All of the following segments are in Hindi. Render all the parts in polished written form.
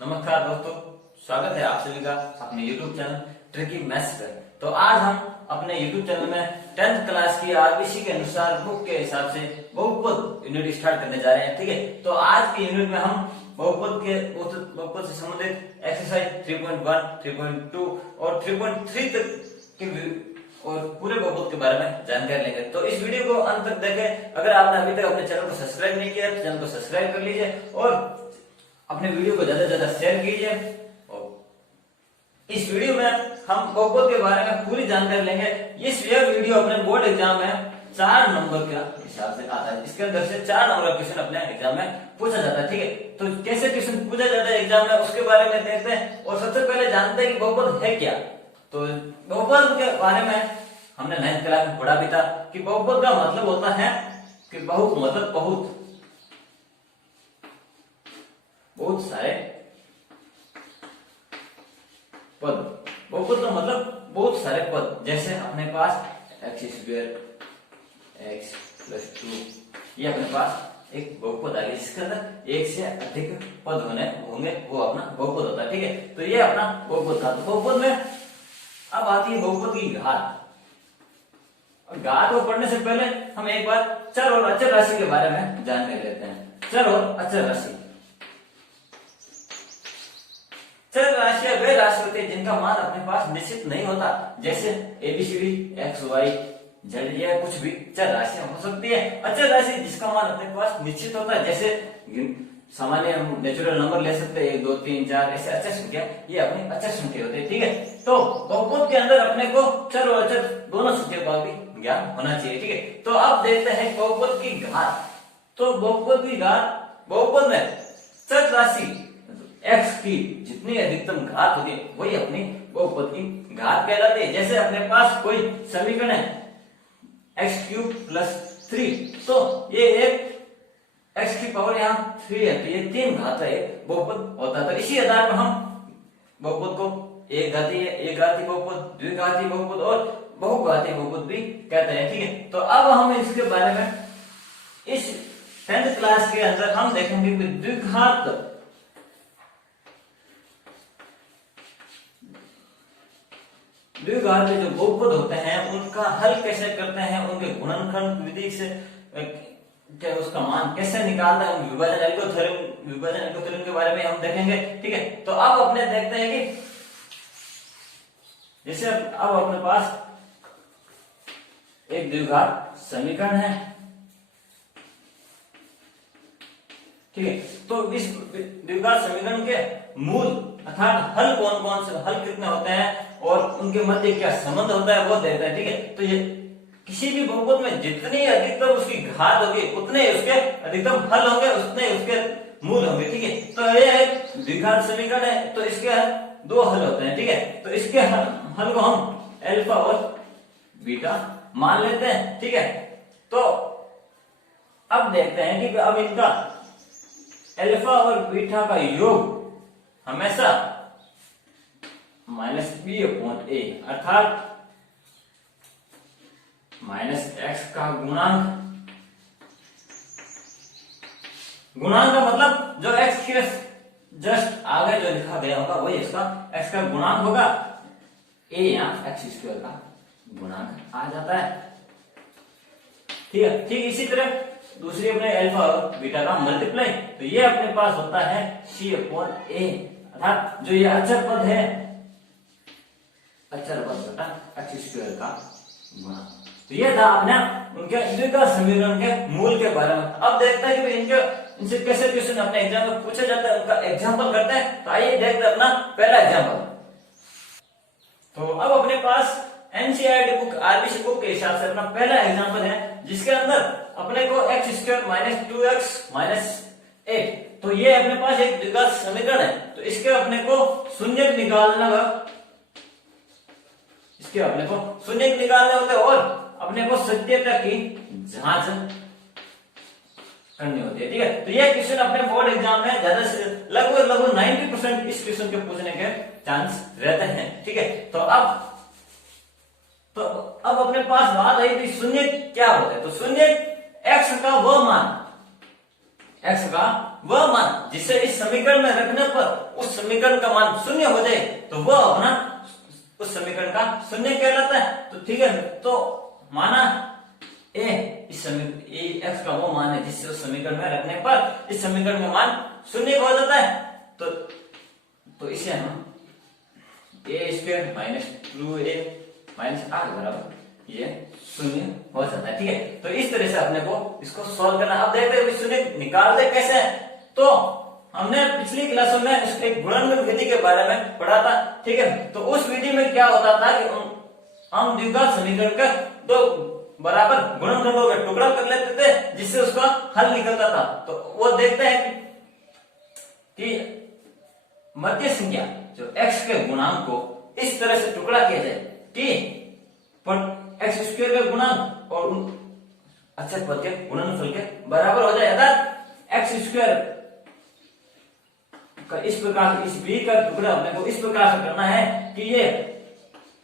नमस्कार दोस्तों, स्वागत है आप सभी का अपने YouTube चैनल ट्रिकी मैथ्स पर। तो आज हम अपने YouTube चैनल में 10th क्लास की आरबीसी के अनुसार बुक के हिसाब से बहुपद यूनिट स्टार्ट करने जा रहे हैं। ठीक है, तो आज के यूनिट में हम बहुपद से संबंधित एक्सरसाइज 3.1, 3.2 और 3.3 तक के और पूरे बहुपद के बारे में जानकारी लेंगे। तो इस वीडियो को अंत तक देखें। अगर आपने अभी तक अपने चैनल को सब्सक्राइब नहीं किया तो चैनल को सब्सक्राइब कर लीजिए और अपने वीडियो को ज्यादा से ज्यादा शेयर कीजिए। और इस वीडियो में हम बहुपद के बारे में पूरी जानकारी लेंगे। यह वीडियो अपने बोर्ड एग्जाम में 4 नंबर के हिसाब से आता है। इसके अंदर से 4 नंबर का क्वेश्चन अपने एग्जाम में पूछा जाता है। ठीक है, तो कैसे क्वेश्चन पूछा जाता है एग्जाम में उसके बारे में देखते हैं। और सबसे पहले जानते हैं कि बहुपद है क्या। तो बहुपद के बारे में हमने 9th क्लास में पढ़ा भी था कि बहुपद का मतलब होता है कि बहुत मतलब बहुत सारे पद। बहुपद का मतलब बहुत सारे पद। जैसे अपने पास x² x + 2 ये अपने पास एक बहुपद आ गया जिसके अंदर एक से अधिक पद होंगे वो अपना बहुपद होता है। ठीक है, तो ये अपना बहुपद था। तो बहुपद में अब आती है बहुपद की घात। और घात को पढ़ने से पहले हम एक बार चर और अचर राशि के बारे में जानकारी लेते हैं। चर और अचर राशि। चर राशियां वे राशि होती है जिनका मान अपने पास निश्चित नहीं होता। जैसे ABCD x y z या कुछ भी चर राशियां हो सकती है। अचर राशि जिसका मान अपने पास निश्चित होता है। जैसे सामान्य हम नेचुरल नंबर ले सकते हैं 1 2 3 4 ऐसे अचर संख्या, ये अपनी अचर संख्या होती है। ठीक है, तो बहुपद के अंदर अपने को चर और अचर दोनों संख्या का भी ज्ञान होना चाहिए। ठीक है, तो अब देखते हैं बहुपद की घात। तो बहुपद की घात, बहुपद में चर राशि x की जितनी अधिकतम घात होती है वही अपनी बहुपद की घात कहलाती है। जैसे अपने पास कोई समीकरण है x³ + 3, तो ये एक x की पावर यहाँ 3 है, तो ये 3 घात है बहुपद होता है। तो इसी आधार पर हम बहुपद को एक घातीय बहुपद, द्विघातीय बहुपद और बहुघातीय बहुपद भी कहते हैं। ठीक है, तो अब हम इसके बारे में इस 10th क्लास के अंदर हम देखेंगे कि द्विघातीय जो बहुपद होते हैं उनका हल कैसे करते हैं, उनके गुणनखंड विधि से क्या उसका मान कैसे निकालना है, विभाजन एल्गोरिथम के बारे में हम देखेंगे। ठीक है, तो अब अपने देखते हैं कि जैसे अब अपने पास एक द्विघात समीकरण है। ठीक है, तो इस द्विघात समीकरण के मूल अर्थात हल कौन कौन से, हल कितने होते हैं और उनके मध्य क्या संबंध होता है वो देखते हैं। ठीक है, तो ये किसी भी बहुपद में जितनी अधिकतम उसकी घात होगी उतने उसके अधिकतम हल होंगे, उतने उसके मूल होंगे। ठीक है, तो ये एक द्विघात समीकरण है, तो इसके 2 हल होते हैं। ठीक है, तो इसके हल को हम अल्फा और बीटा मान लेते हैं। ठीक है, तो अब देखते हैं कि अब इनका अल्फा और बीटा का योग हमेशा -b/a अर्थात -x का गुणांक का मतलब जो x के जस्ट आगे जो लिखा गया होगा वही इसका x का गुणांक होगा। a यहाँ x² का गुणांक आ जाता है। ठीक है, ठीक इसी तरह दूसरी अपने अल्फा और बीटा का मल्टीप्लाई, तो ये अपने पास होता है c/a अर्थात जो ये अचर पद है, अचर पद बटा x² का गुणा। तो ये था अपने उनके द्विघात समीकरण के मूल के बारे में। अब देखते हैं कि इनसे कैसे क्वेश्चन अपने एग्जाम में पूछा जाता है, उनका एग्जाम्पल करते हैं। तो आइए देखते हैं अपना पहला एग्जाम्पल। तो अब अपने पास NCERT बुक आरबीसी बुक के हिसाब से अपना पहला एग्जाम्पल है जिसके अंदर अपने को x² - 2x - 8, तो ये अपने पास एक द्विघात समीकरण है। तो इसके अपने को शून्यक निकालने होते और अपने को सत्यता की जांच करनी होती है। ठीक है, तो ये क्वेश्चन अपने बोर्ड एग्जाम में ज्यादा से लगभग 90% इस क्वेश्चन के पूछने के चांस रहते हैं। ठीक है, तो अब अपने पास बात आई कि शून्य क्या होता है। तो शून्य x का वह मान जिसे इस समीकरण में रखने पर उस समीकरण का मान शून्य हो जाए तो वह अपना उस समीकरण का शून्य कहलाता है। तो ठीक है, तो माना ए इस समीकरण ए एक्स का वो मान है जिससे उस समीकरण में रखने पर इस समीकरण का मान शून्य हो जाता है। तो इसे हम ए स्क्वायर माइनस 2a माइनस 8 बराबर ये शून्य हो जाता है। ठीक है, तो इस तरह से अपने को इसको सॉल्व करना। अब देखते हैं शून्य निकालते कैसे। तो हमने पिछली क्लासों में इसके गुणनखंड विधि के बारे में पढ़ा था। ठीक है, तो उस विधि में क्या होता था कि हम द्विघात समीकरण का दो बराबर गुणनखंडों में टुकड़ा कर लेते थे जिससे उसका हल निकलता था। तो वो देखते हैं कि मध्य संख्या जो x के गुणांक को इस तरह से टुकड़ा किया जाए कि x स्क्वायर का गुणांक और अचर पद के गुणनफल के बराबर हो जाए। अर्थात x स्क्वायर का इस प्रकार इस b का टुकड़ा अपने को इस प्रकार से करना है कि ये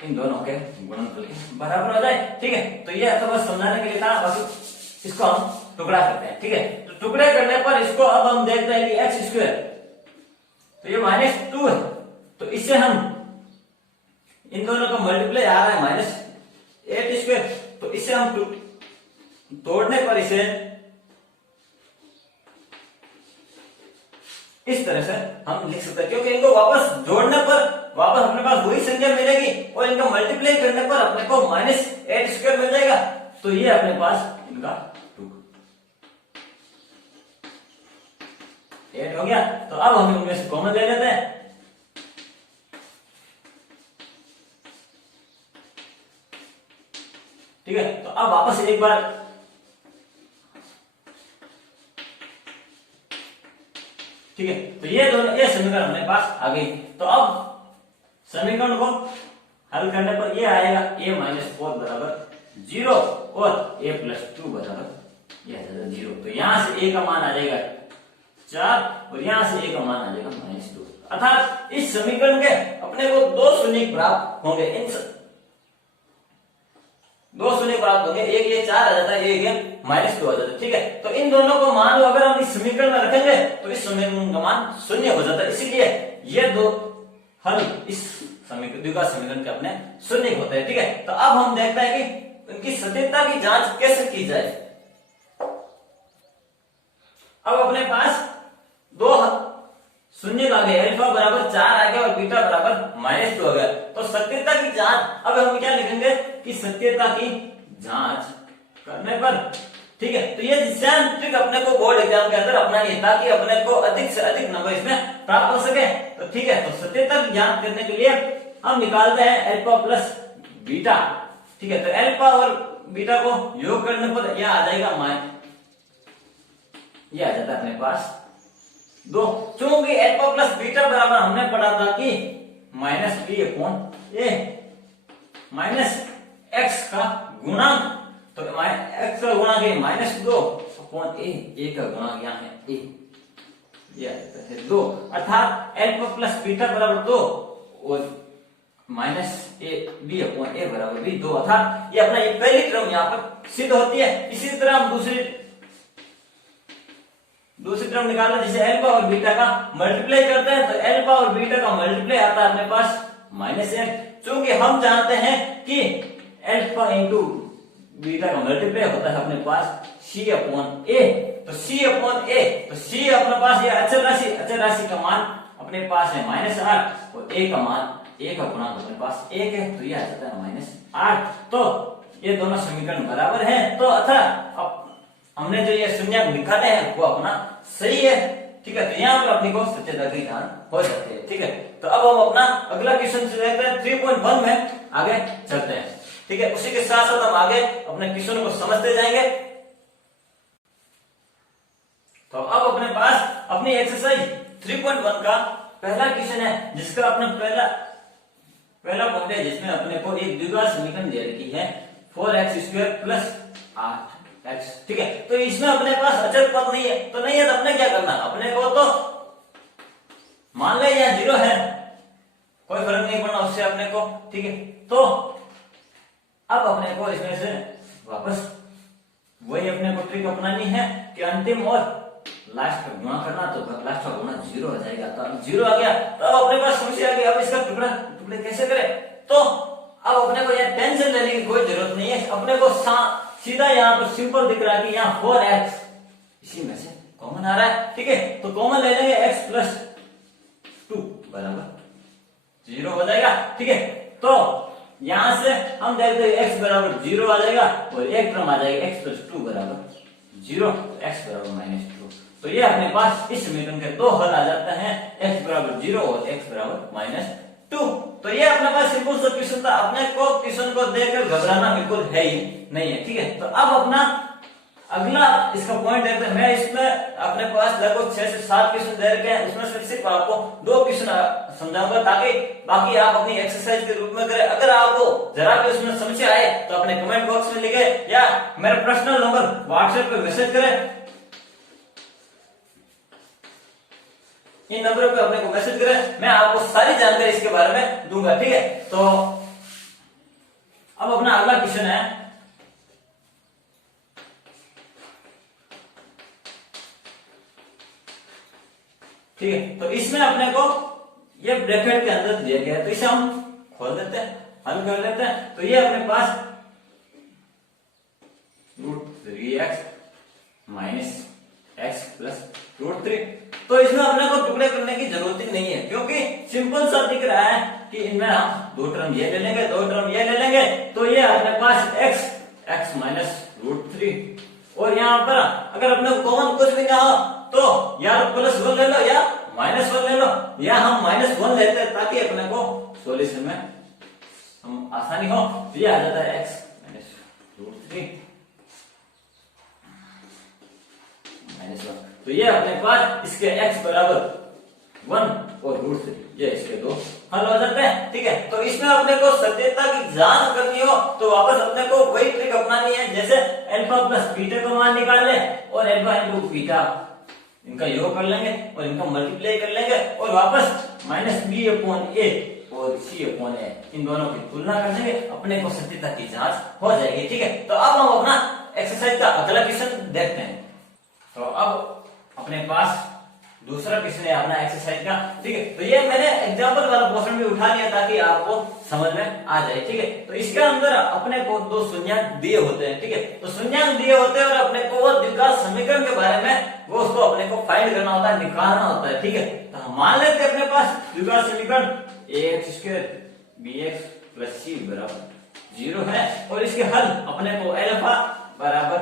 इन दोनों के गुणनफल के बराबर हो जाए। ठीक है, तो ये तो बस समझाने के लिए था, बस इसको हम टुकड़ा करते हैं। ठीक है, तो टुकड़े करने पर इसको अब हम देखते हैं कि एक्स स्क्वायर तो ये -2 है, तो इससे हम इन दोनों का मल्टीप्लाई आ रहा है -8 स्क्वायर, तो इससे हम तोड़ने पर इसे इस तरह से हम लिख सकते हैं, क्योंकि इनको वापस जोड़ने पर वापस अपने पास वही संख्या मिलेगी और इनका मल्टीप्लाई करने पर अपने को -8 स्क्वायर मिल जाएगा। तो ये अपने पास इनका 8 हो गया। तो अब हम इनमें से कॉमन ले लेते हैं। ठीक है, तो अब वापस एक बार ठीक है, तो ये दोनों ये समीकरण हमारे पास आ गई। तो अब समीकरण को हल करने पर ये आएगा a-4 बराबर 0 और a+2 बराबर ये आ जाएगा 0। तो यहां से a का मान आ जाएगा 4 और यहां से a का मान आ जाएगा -2। अर्थात इस समीकरण के अपने को दो शून्य प्राप्त होंगे। इन दो शून्य प्राप्त होंगे, एक ये 4 आ जाता है, एक ये -2 आ जाता है। ठीक है, तो इन दोनों को मान लो अगर हम इस समीकरण में रखेंगे तो इस समीकरण का मान शून्य हो जाता है। इसीलिए ये दो हल इस समीकरण द्विघात समीकरण के अपने शून्य होते हैं। ठीक है, तो अब हम देखते हैं कि इनकी सटीकता की जांच कैसे की जाए। अब अपने पास दो शून्य आ गए, अल्फा बराबर 4 आ गया और बीटा बराबर -2 आ गया। तो सत्यता की जांच अब हम क्या लिखेंगे कि सत्यता की जांच करने पर ठीक है, तो ये सेम ट्रिक अपने को बोर्ड एग्जाम के अंदर अपनानी है ताकि अपने को अधिक से अधिक नंबर इसमें प्राप्त हो सके। तो ठीक है, तो सत्यता की जांच करने के लिए हम निकालते हैं अल्फा प्लस बीटा। ठीक है, तो अल्फा और बीटा को योग करने पर यह आ जाएगा यह आ जाता है अपने पास 2। चूंकि अल्फा प्लस बीटा बराबर हमने पढ़ा था कि -b/a माइनस एक्स का गुणांक, तो एक्स का गुणांक है -2/a, a का गुणांक यहाँ है a, ये आ जाता है 2। अर्थात अल्फा प्लस बीटा बराबर 2 और -ab/a बराबर भी 2। अर्थात ये अपना ये पहली क्रम यहाँ पर सिद्ध होती है। इसी तरह हम दूसरी टर्म निकालना, जैसे अल्फा और बीटा का मल्टीप्लाई करते हैं तो अल्फा और बीटा का मल्टीप्लाई आता है अपने पास -8। चूंकि हम जानते हैं कि अल्फा इंटू बीटा का मल्टीप्लाई होता है अपने पास c/a, तो c/a, तो c अपने पास ये अचर राशि का मान अपने पास है -8 और a का मान a का गुणांक अपने पास 1 है, तो ये आ जाता है -8। तो ये दोनों समीकरण बराबर हैं। तो अब हमने जो ये शून्य निकाले हैं वो अपना सही है। ठीक है, तो यहाँ पर अपनी को सत्यता की जांच हो जाती है। ठीक है, तो अब हम अपना अगला क्वेश्चन से देखते हैं 3.1 में आगे चलते हैं। ठीक है, उसी के साथ साथ हम आगे अपने क्वेश्चन को समझते जाएंगे। तो अब अपने पास अपनी एक्सरसाइज 3.1 का पहला क्वेश्चन है जिसका अपना पहला पॉइंट है जिसमें अपने को एक द्विघात समीकरण दे रखी है 4x² + 8x। ठीक है, तो इसमें अपने पास अचर पद नहीं है, तो नहीं है तो अपने क्या करना, अपने को तो मान ले यहाँ 0 है, कोई फर्क नहीं पड़ना उससे अपने को। ठीक है, तो अब अपने को इसमें से वापस वही अपने को ट्रिक अपनानी है कि अंतिम और लास्ट का गुणा करना, तो लास्ट का गुणा 0 हो जाएगा। तो अब 0 आ गया, तो अब अपने पास समस्या आ गई, अब इसका टुकड़ा टुकड़े कैसे करें? तो अब अपने को यहाँ टेंशन लेने की कोई जरूरत नहीं है, अपने को सीधा यहाँ पर सिंपल दिख रहा है कि यहाँ 4x इसी में से कॉमन आ रहा है, ठीक है। तो कॉमन ले लेंगे x प्लस 2 बराबर 0 हो जाएगा, ठीक है। तो यहां से हम देखते हैं x बराबर 0 आ जाएगा और एक टर्म आ जाएगा x प्लस 2 बराबर 0, x बराबर -2। तो ये अपने पास इस समीकरण के दो हल आ जाते हैं, x बराबर 0 और x बराबर -2। तो ये अपने पास सिंपल सा क्वेश्चन था, अपने को क्वेश्चन को देखकर घबराना बिल्कुल है ही नहीं है, ठीक है। तो अब अपना अगला इसका पॉइंट देखते हैं। मैं इसमें अपने पास लगभग 6 से 7 क्वेश्चन दे रखे हैं, उसमें से सिर्फ आपको 2 क्वेश्चन समझाऊंगा ताकि बाकी आप अपनी एक्सरसाइज के रूप में करें। अगर आपको जरा भी उसमें समस्या आए तो अपने कमेंट बॉक्स में लिखे या मेरा पर्सनल नंबर व्हाट्सएप पे मैसेज करें, इन नंबरों पे अपने को मैसेज करें, मैं आपको सारी जानकारी इसके बारे में दूंगा, ठीक है। तो अब अपना अगला क्वेश्चन है, ठीक है। तो इसमें अपने को ये ब्रैकेट के अंदर दिया गया है, तो इसे हम खोल देते हैं, हल कर लेते हैं। तो ये अपने पास √3x माइनस x प्लस √3। तो इसमें अपने को टुकड़े करने की जरूरत ही नहीं है, क्योंकि सिंपल सा दिख रहा है कि इनमें हम 2 टर्म ये ले लेंगे, 2 टर्म ये ले लेंगे, तो ये अपने पास x माइनस √3। और यहाँ पर अगर अपने को कॉमन कुछ भी ना हो तो या +1 ले लो या -1 ले लो, या हम -1 लेते हैं ताकि अपने को सॉल्यूशन में हम आसानी हो। तो ये आ जाता है x -√3 -1। तो ये अपने पास इसके x बराबर 1 और √3, ये इसके 2 हल हो जाते हैं, ठीक है। तो इसमें अपने को सत्यता की जांच करनी हो तो वापस अपने को वही ट्रिक अपनानी है, जैसे अल्फा प्लस बीटा का मान निकाल ले और अल्फा इंटू बीटा इनका योग कर लेंगे और इनका मल्टीप्लाई कर लेंगे और वापस -b/a और c/a इन दोनों की तुलना कर देंगे, अपने को सत्यता की जांच हो जाएगी, ठीक है। तो अब हम अपना एक्सरसाइज का अगला क्वेश्चन देखते हैं। तो अब अपने पास दूसरा क्वेश्चन है अपना एक्सरसाइज का, ठीक है। तो ये मैंने एग्जांपल वाला पोर्शन भी उठा लिया ताकि आपको समझ में आ जाए, ठीक है। तो इसके अंदर अपने को 2 शून्यांक दिए होते हैं, ठीक है। तो शून्यांक दिए होते हैं और अपने को वो द्विघात समीकरण के बारे में वो उसको अपने को फाइंड करना होता है, निकालना होता है, ठीक है। तो हम मान लेते हैं अपने पास द्विघात समीकरण ax² bx + c बराबर 0 है और इसके हल अपने को अल्फा बराबर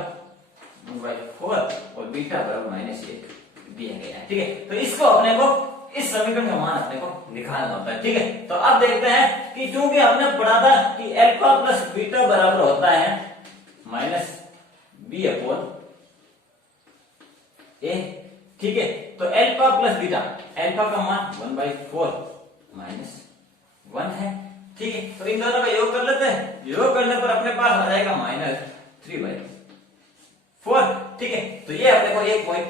1/4 और बीटा बराबर -1 दिया गया है, ठीक है। तो इसको अपने को इस समीकरण का मान अपने को निकालना होता है, ठीक है। तो अब देखते हैं कि चूंकि हमने पढ़ा था कि अल्फा प्लस बीटा बराबर होता है -b/a, ठीक है। तो अल्फा प्लस बीटा, अल्फा का मान 1/4 -1 है, ठीक है। तो इन दोनों का योग कर लेते हैं, योग करने पर अपने पास आ जाएगा -3/4, ठीक है। तो ये अपने को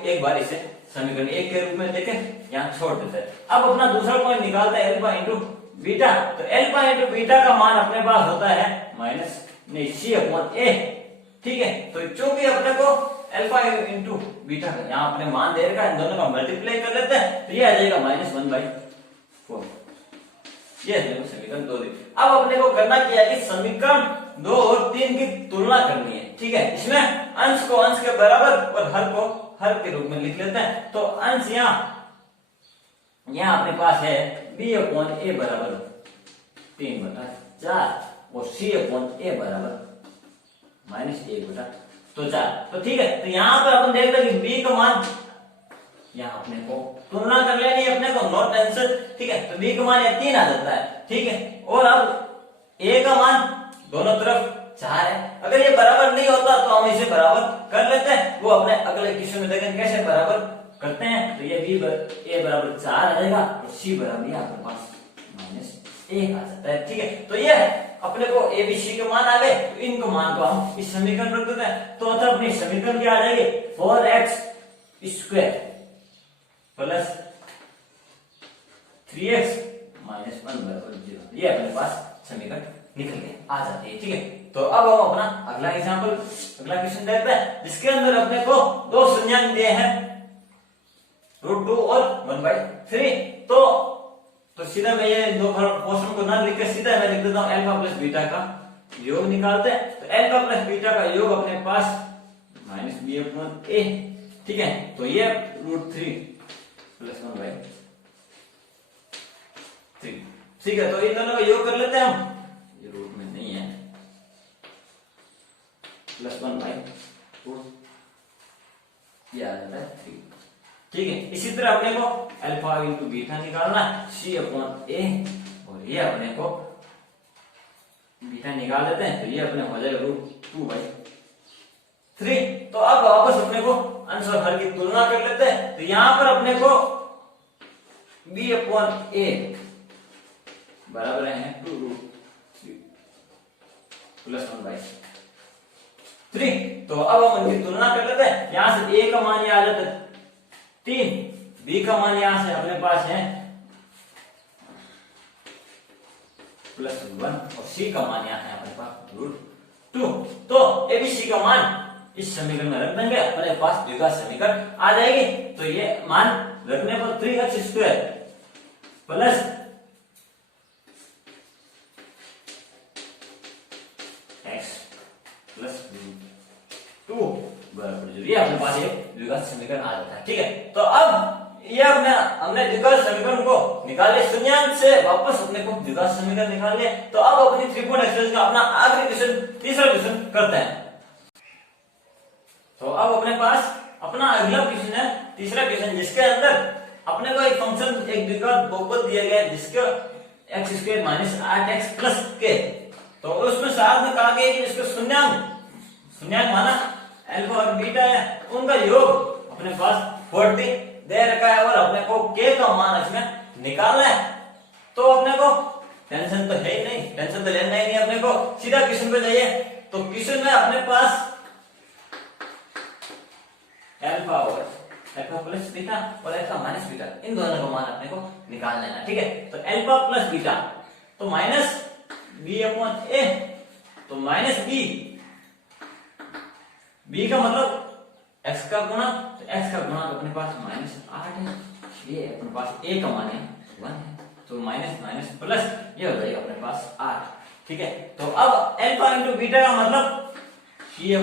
एक बार इसे समीकरण 1 के रूप में देखें, यहाँ छोड़ देते हैं। अब अपना दूसरा पॉइंट निकालते हैं अल्फा इंटू बीटा। तो अल्फा इंटू बीटा का मान अपने पास होता है c/a, ठीक है। तो चूंकि अपने को अल्फा इंटू बीटा का यहाँ अपने मान दे रखा है, इन दोनों का मल्टीप्लाई कर लेते हैं, तो ये आ जाएगा -1/4। ये समीकरण 2। अब अपने को करना क्या है कि समीकरण 2 और 3 की तुलना करनी है, ठीक है। इसमें अंश को अंश के बराबर और हर को हर के रूप में लिख लेते हैं। तो अंश यहाँ अपने पास है b/a बराबर 3/4 और c/a बराबर -1/4। तो ठीक है। तो यहाँ पर अपन देखते हैं कि b का मान यहाँ अपने को तुलना कर लेनी है, अपने को नोट आंसर, ठीक है। तो b का मान 3 आ जाता है, ठीक है। और अब a का मान दोनों तरफ 4 है, अगर ये बराबर नहीं होता तो हम इसे बराबर कर लेते हैं, वो अपने अगले क्वेश्चन में देखेंगे कैसे बराबर करते हैं। तो ये a बराबर 4 आ जाएगा और c बराबर आपके पास -1 आ जाता है, ठीक है। तो ये अपने को a b c के मान आ गए, तो इनको मान को हम इस समीकरण रख देते हैं। तो अतः अपनी समीकरण क्या आ जाएगी 4x² प्लस 3x -1 बराबर 0। ये अपने पास समीकरण निकल के आ जाती है, ठीक है। तो अब हम अपना अगला क्वेश्चन देखते हैं, जिसके अंदर अपने को 2 शून्यांक दिए हैं √2 और 1/3। तो सीधा मैं ये दो पोर्शन को ना लिख के सीधा मैं लिख देता हूँ अल्फा प्लस बीटा का योग निकालते हैं। तो अल्फा प्लस बीटा का योग अपने पास -b/a, ठीक है। तो ये √3 + 1/3, ठीक है। तो इन दोनों का योग कर लेते हैं हम, ये रूट में नहीं है, +1/4 ये आ जाता है 3, ठीक है। इसी तरह अपने को अल्फा इंटू बीटा निकालना c/a, और ये अपने को बीटा निकाल देते हैं। तो ये अपने हो जाएगा √2/3। तो अब वापस अपने को अंश और हर की तुलना कर लेते हैं। तो यहां पर अपने को b/a बराबर है 2√3 + 1/3। तो अब हम इनकी तुलना कर लेते हैं। यहां से a का मान ये आ जाता है 3, b का मान यहां से अपने पास है +1 और c का मान यहां है अपने पास √2। तो abc का मान इस समीकरण में रख देंगे, अपने पास द्विघात समीकरण आ जाएगी। तो ये मान रखने पर 3x² प्लस x + 2 बराबर ये अपने पास ये द्विघात समीकरण आ जाता है, ठीक है। तो अब ये हमने द्विघात समीकरण को निकाले शून्यांश से वापस अपने को द्विघात समीकरण निकाल लिया। तो अब अपनी त्रिकोण एक्सप्रेशन का अपना आखिरी क्वेश्चन, तीसरा क्वेश्चन करते हैं। तो अब अपने पास अपना अगला क्वेश्चन है, तीसरा क्वेश्चन, जिसके अंदर अपने को एक फंक्शन, एक द्विघात बहुपद दिया गया है जिसका x² - 8x + k। तो उसमें साथ में कहा गया कि इसको शून्यांक माना अल्फा और बीटा है, उनका योग अपने पास 40 दे रखा है और अपने को k का मान इसमें निकालना है। तो अपने को टेंशन तो है ही नहीं, टेंशन तो लेना ही नहीं, अपने को सीधा क्वेश्चन पे जाइए। तो क्वेश्चन में अपने पास अल्फा प्लस बीटा और अल्फा माइनस बीटा, इन दोनों का मान अपने को निकाल लेना, ठीक है। तो अल्फा प्लस बीटा तो माइनस b/a, तो माइनस b का मतलब x का गुणा, तो x का गुणा अपने पास -8 है, ये अपने पास a का मान है 1 है, तो माइनस प्लस ये हो जाएगा अपने पास 8, ठीक है। तो अब अल्फा इंटू बीटा का मतलब c/a,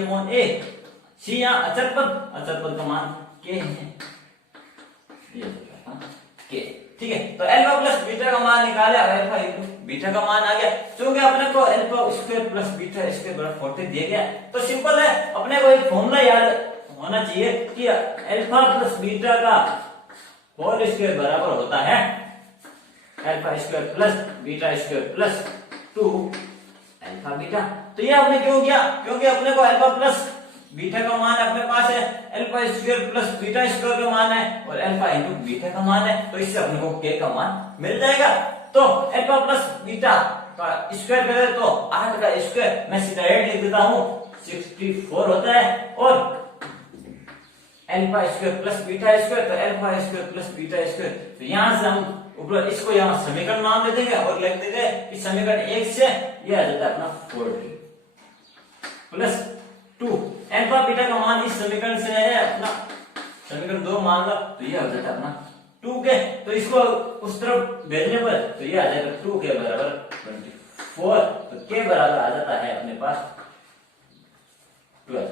c यहाँ अचर पद का मान k है, ये k, ठीक है। तो अल्फा प्लस बीटा का मान निकाले, अल्फा इंटू बीटा का मान आ गया। क्योंकि अपने को अल्फा² + बीटा² बराबर 40 दिया गया, तो सिंपल है, अपने को एक फॉर्मूला याद होना चाहिए कि अल्फा प्लस बीटा का होल स्क्वायर बराबर होता है अल्फा² + बीटा² + 2 अल्फा बीटा। तो ये आपने क्यों किया? क्योंकि अपने को अल्फा प्लस बीटा का मान अपने पास है, अल्फा² + बीटा² का मान है और अल्फा इंटू बीटा का मान है, तो इससे अपने को k का मान मिल जाएगा। तो अल्फा प्लस बीटा का स्क्वायर करें तो 8 का स्क्वायर मैं सीधा 8 लिख देता हूं, 64 होता है, और अल्फा² + बीटा² तो अल्फा² + बीटा²। तो यहां से हम ऊपर इसको यहां समीकरण नाम दे देंगे और लिख देंगे कि समीकरण 1 से ये आ जाता है अपना 40 + 2 अल्फा बीटा का मान इस समीकरण से है अपना समीकरण 2 मान लो, तो ये हो जाता है अपना 2k। तो इसको उस तरफ भेजने पर तो ये आ जाएगा 2k बराबर 24, तो k बराबर आ जाता है अपने पास 12।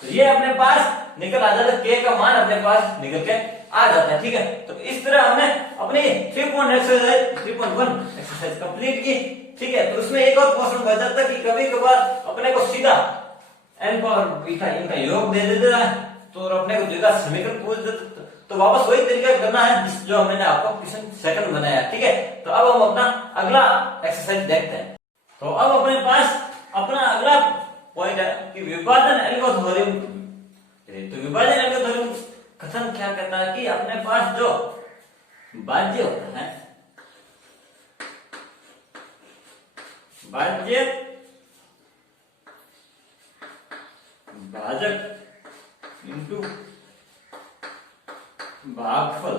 तो ये अपने पास निकल आ जाता है, k का मान अपने पास निकल के आ जाता है, ठीक है। तो इस तरह हमने अपनी 3.1 एक्सरसाइज कंप्लीट की, ठीक है। तो उसमें एक और क्वेश्चन बच जाता है कि कभी कभार अपने को सीधा अल्फा और बीटा इनका योग दे देता है, तो अपने को द्विघात समीकरण पूछ देता, तो वापस वही तरीका करना है जो मैंने आपको क्वेश्चन सेकंड बनाया, ठीक है। तो अब हम अपना अगला एक्सरसाइज देखते हैं। तो अब अपने पास अपना अगला पॉइंट है कि विभाजन एल्गोरिथम। तो विभाजन एल्गोरिथम कथन क्या कहता है कि अपने पास जो भाज्य होता है, भाज्य भाजक इंटू भागफल,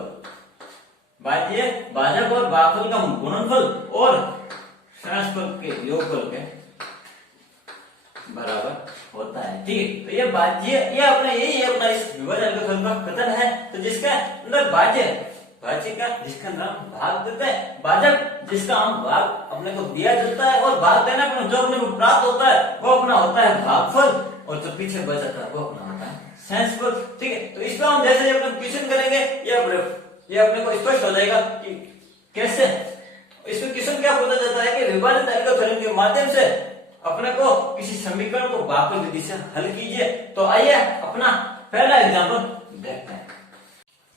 भाज्य भाजक और भागफल का गुणनफल और शेषफल के योगफल के बराबर होता है। ठीक है, तो ये बाज्य ये अपना यही अपना इस विभाजन का कथन है। तो जिसका मतलब बाज्य भाज्य का जिसका नाम भाग देता है, भाजक जिसका हम भाग अपने को दिया जाता है, और भाग देना अपने जो अपने को प्राप्त होता है वो अपना होता है भागफल, और जो पीछे बच जाता है वो अपना होता है शेषफल। ठीक है, तो इसको हम जैसे अपने क्वेश्चन करेंगे ये अपने को स्पष्ट हो जाएगा कि कैसे इसमें क्वेश्चन क्या पूछा जाता है कि विभाजन तालिका फलन के माध्यम से अपने को किसी समीकरण को भागफल विधि से हल कीजिए। तो आइए अपना पहला एग्जांपल देखते हैं।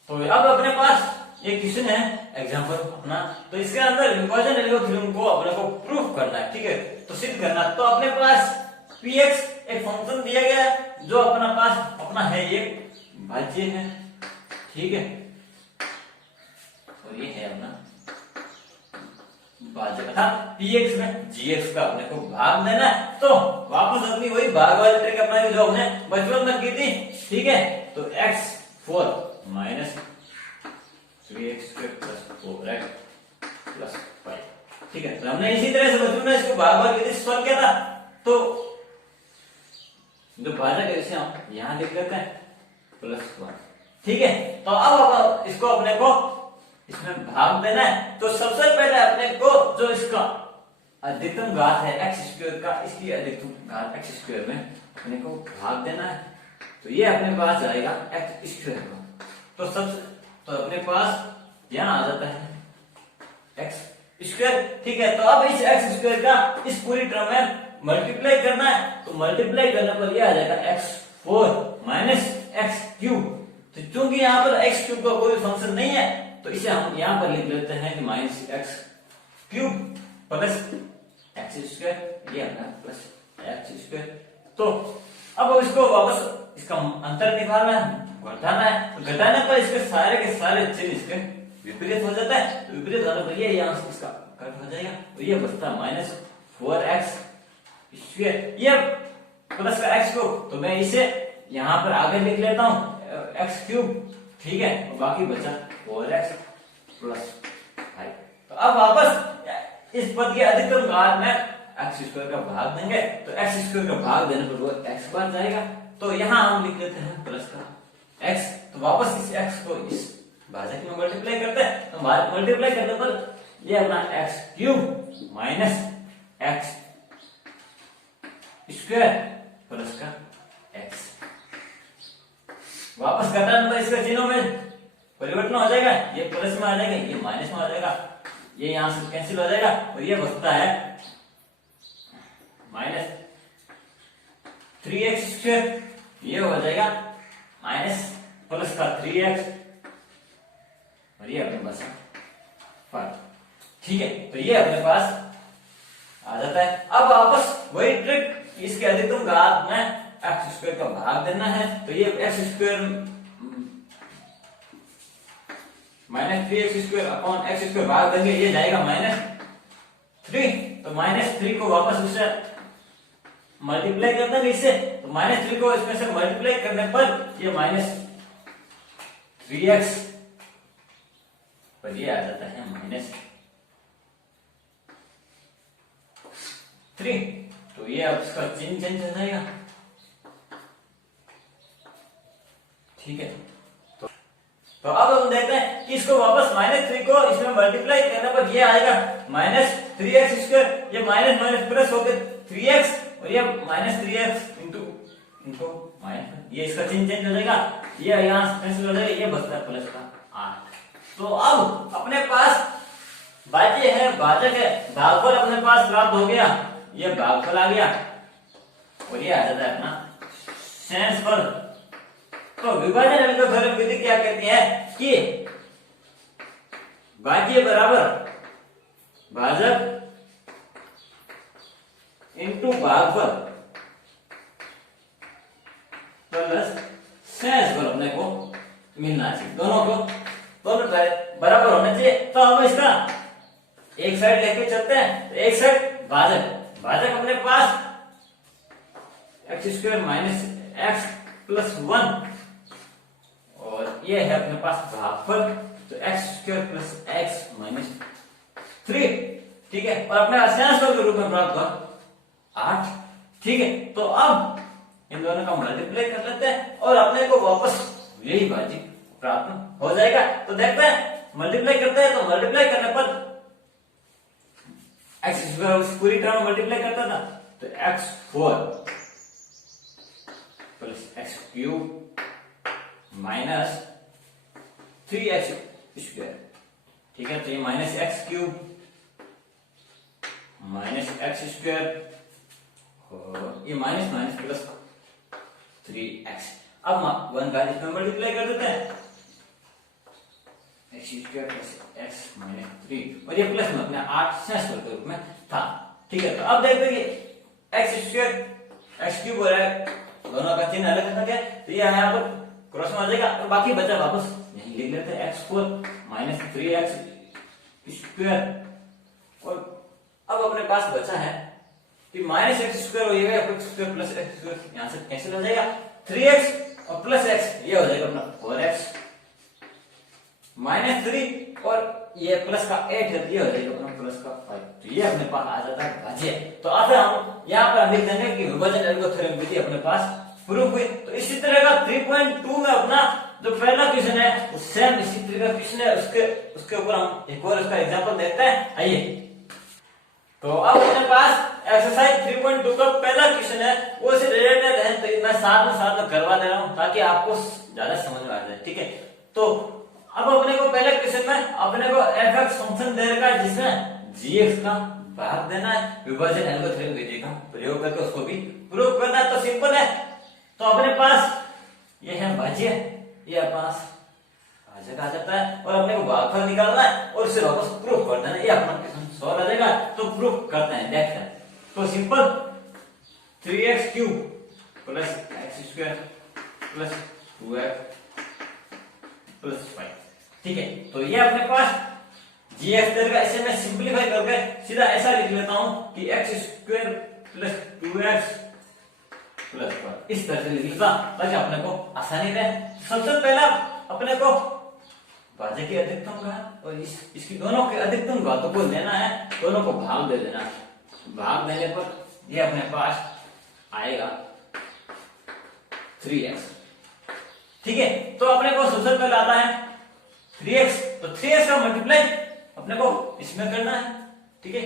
तो अब अपने पास ये क्वेश्चन है एग्जांपल अपना, तो इसके अंदर विभाजन एल्गोरिथम को अपने को प्रूफ करना है। ठीक है, तो सिद्ध करना। तो अपने पास px एक फंक्शन दिया गया है जो अपना पास अपना है एक भाज्य है। ठीक है, और ये है अपना भाज्य तथा px में gx का अपने को भाग देना है। तो वापस अपनी वही भाग वाली ट्रिक अपनाएंगे जो हमने बचपन में की थी। ठीक है, तो x4 minus 3x² plus 4x plus 5। ठीक है, तो हमने इसी तरह से बचपन में इसको भाग वाली विधि से सॉल्व किया था। तो जो भाजक है इसे हम यहां लिख लेते हैं +1। ठीक है, तो अब इसको अपने को इसमें भाग देना है। तो सबसे पहले अपने को जो इसका अधिकतम घात है x² का, इसकी अधिकतम घात x² में अपने को भाग देना है। तो ये अपने पास आएगा x² का। तो अपने पास यहां आ जाता है x²। ठीक है, तो अब इस x² का इस पूरी टर्म में मल्टीप्लाई करना है। तो मल्टीप्लाई करने पर यह आ जाएगा x4 माइनस x3। तो चूंकि यहाँ पर x³ का कोई फंक्शन नहीं है तो इसे हम यहाँ पर लिख लेते हैं कि माइनस x³ प्लस x², ये अपना प्लस x²। तो अब इसको वापस इसका अंतर निकालना है, घटाना है। तो घटाने पर इसके सारे के सारे चिन्ह इसके विपरीत हो जाता है। तो विपरीत होने पर ये यहाँ से इसका कट हो जाएगा। तो ये बचता है -4x²। ये प्लस का x को तो मैं इसे यहाँ पर आगे लिख लेता हूँ x³। ठीक है, तो बाकी बचा 4x प्लस 5। तो अब वापस इस पद के अधिकतम घात में x² का भाग देंगे। तो x² का भाग देने पर वो x बार जाएगा। तो यहाँ हम लिख लेते हैं प्लस का x। तो वापस इस x को इस भाजक में मल्टीप्लाई करते हैं। तो मल्टीप्लाई करने पर ये अपना x³ माइनस x² प्लस का x। वापस घटाने पर इसका चिन्हों में परिवर्तन हो जाएगा। ये प्लस में आ जाएगा, ये माइनस में आ जाएगा, ये यहां से कैंसिल हो जाएगा। और ये बचता है -3x²। ये हो जाएगा माइनस प्लस का 3x, और ये अपने पास 5। ठीक है, तो ये अपने पास आ जाता है। अब वापस वही ट्रिक, इसके अधिकतम घात में x² का भाग देना है। तो ये x² minus 3x² upon x² भाग देंगे, ये जाएगा -3। तो -3 को वापस उससे मल्टीप्लाई कर देंगे इससे। तो -3 को इसमें से मल्टीप्लाई करने पर ये -3x पर ये आ जाता है -3। तो ये अब इसका चिन्ह चेंज हो जाएगा। ठीक है, तो अब हम देखते हैं कि इसको वापस -3 को इसमें मल्टीप्लाई करने पर ये आएगा -3x²। ये माइनस माइनस प्लस होकर 3x, और ये -3x इंटू माइनस, ये इसका चिन्ह चेंज हो जाएगा। ये यहाँ कैंसिल हो जाएगा, ये बचता है प्लस का 8। तो अब अपने पास भाज्य है, भाजक है, भागफल अपने पास प्राप्त हो गया। ये भागफल आ गया और ये आ जाता है अपना शेषफल। तो विभाजन एल्गोरिथम विधि क्या कहती है कि भाज्य बराबर भाजक इंटू भागफल प्लस शेषफल अपने को मिलना चाहिए। दोनों बराबर होना चाहिए। तो हम इसका एक साइड लेके चलते हैं। तो एक साइड भाजक अपने पास x² माइनस x प्लस 1, और ये है अपने पास भागफल। तो x² प्लस x माइनस 3। ठीक है, और अपने शेषफल के रूप में प्राप्त हुआ 8। ठीक है, तो अब इन दोनों का मल्टीप्लाई कर लेते हैं और अपने को वापस यही भाज्य प्राप्त हो जाएगा। तो देखते हैं मल्टीप्लाई करते हैं, तो मल्टीप्लाई करने पर एक्स स्क्वायर उस पूरी टर्म मल्टीप्लाई करता था, तो x4 plus x cube minus 3x square, ठीक है। तो ये minus x cube minus x square और ये माइनस माइनस प्लस 3x। अब 1 का इसमें मल्टीप्लाई कर देते हैं, x square plus x minus 3 और ये प्लस में अपने 8 शेष के रूप में था, ठीक है। तो अब देखते हैं कि एक्स स्क्वायर एक्स क्यूब और दोनों का चिन्ह अलग अलग है, तो ये यहाँ पर क्रॉस में आ जाएगा और बाकी बचा वापस यही लिख लेते हैं x4 माइनस 3x स्क्वायर। और अब अपने पास बचा है कि माइनस एक्स स्क्वायर हो जाएगा x square plus x square यहां से कैंसिल हो जाएगा, 3x और प्लस x ये हो जाएगा अपना 4x माइनस 3 और ये प्लस का 8 है, ये हो जाएगा अपना प्लस का 5। तो ये अपने पास आ जाता है भाज्य। तो अब हम यहाँ पर लिख देंगे कि विभाजन एल्गो थ्योरम विधि अपने पास प्रूव हुई। तो इसी तरह का 3.2 में अपना जो पहला क्वेश्चन है वो सेम इसी तरह का क्वेश्चन है, उसके ऊपर हम एक और उसका एग्जांपल देखते हैं, आइए। तो अब अपने पास एक्सरसाइज 3.2 का पहला क्वेश्चन है वो से रिलेटेड है, तो मैं साथ में करवा दे रहा हूं ताकि आपको ज्यादा समझ में आ जाए, ठीक है। तो अब अपने को पहले क्वेश्चन में अपने को f(x) फंक्शन दे रखा है जिसमें gx का भाग देना है, विभाजन एल्गो थ्योरम विधि का प्रयोग करके उसको भी प्रूव करना है। तो सिंपल है, तो अपने पास ये है भाज्य, ये पास भाजक आ जाता है और अपने को भागफल निकालना है और उसे वापस प्रूफ कर देना है, ये अपना क्वेश्चन सॉल्व आ जाएगा। तो प्रूफ करते हैं, देखते हैं। तो simple 3x cube plus x square plus 2x plus 5, ठीक है। तो ये अपने पास gx देगा, इसे मैं सिंपलीफाई करके सीधा ऐसा लिख लेता हूं कि x square plus 2x plus 5 इस तरह से लिख लेता ताकि अपने को आसानी रहे। सबसे पहला अपने को भाज्य की अधिकतम का और इसकी दोनों के अधिकतम घातों को लेना है, दोनों को भाग दे देना है। भाग देने पर ये अपने पास आएगा 3x, ठीक है। तो अपने को सबसे पहले आता है 3x, तो 3x का मल्टीप्लाई अपने को इसमें करना है, ठीक है।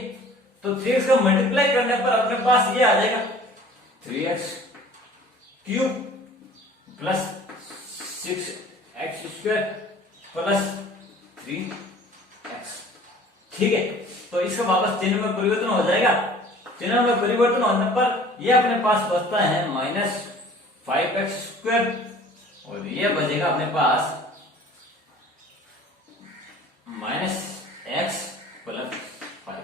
तो 3x का मल्टीप्लाई करने पर अपने पास ये आ जाएगा 3x cube plus 6x square plus 3x, ठीक है। तो इसका वापस चिन्ह में परिवर्तन हो जाएगा, चिन्ह में परिवर्तन होने पर ये अपने पास बचता है माइनस 5x स्क्वायर और ये बचेगा अपने पास माइनस x प्लस 5।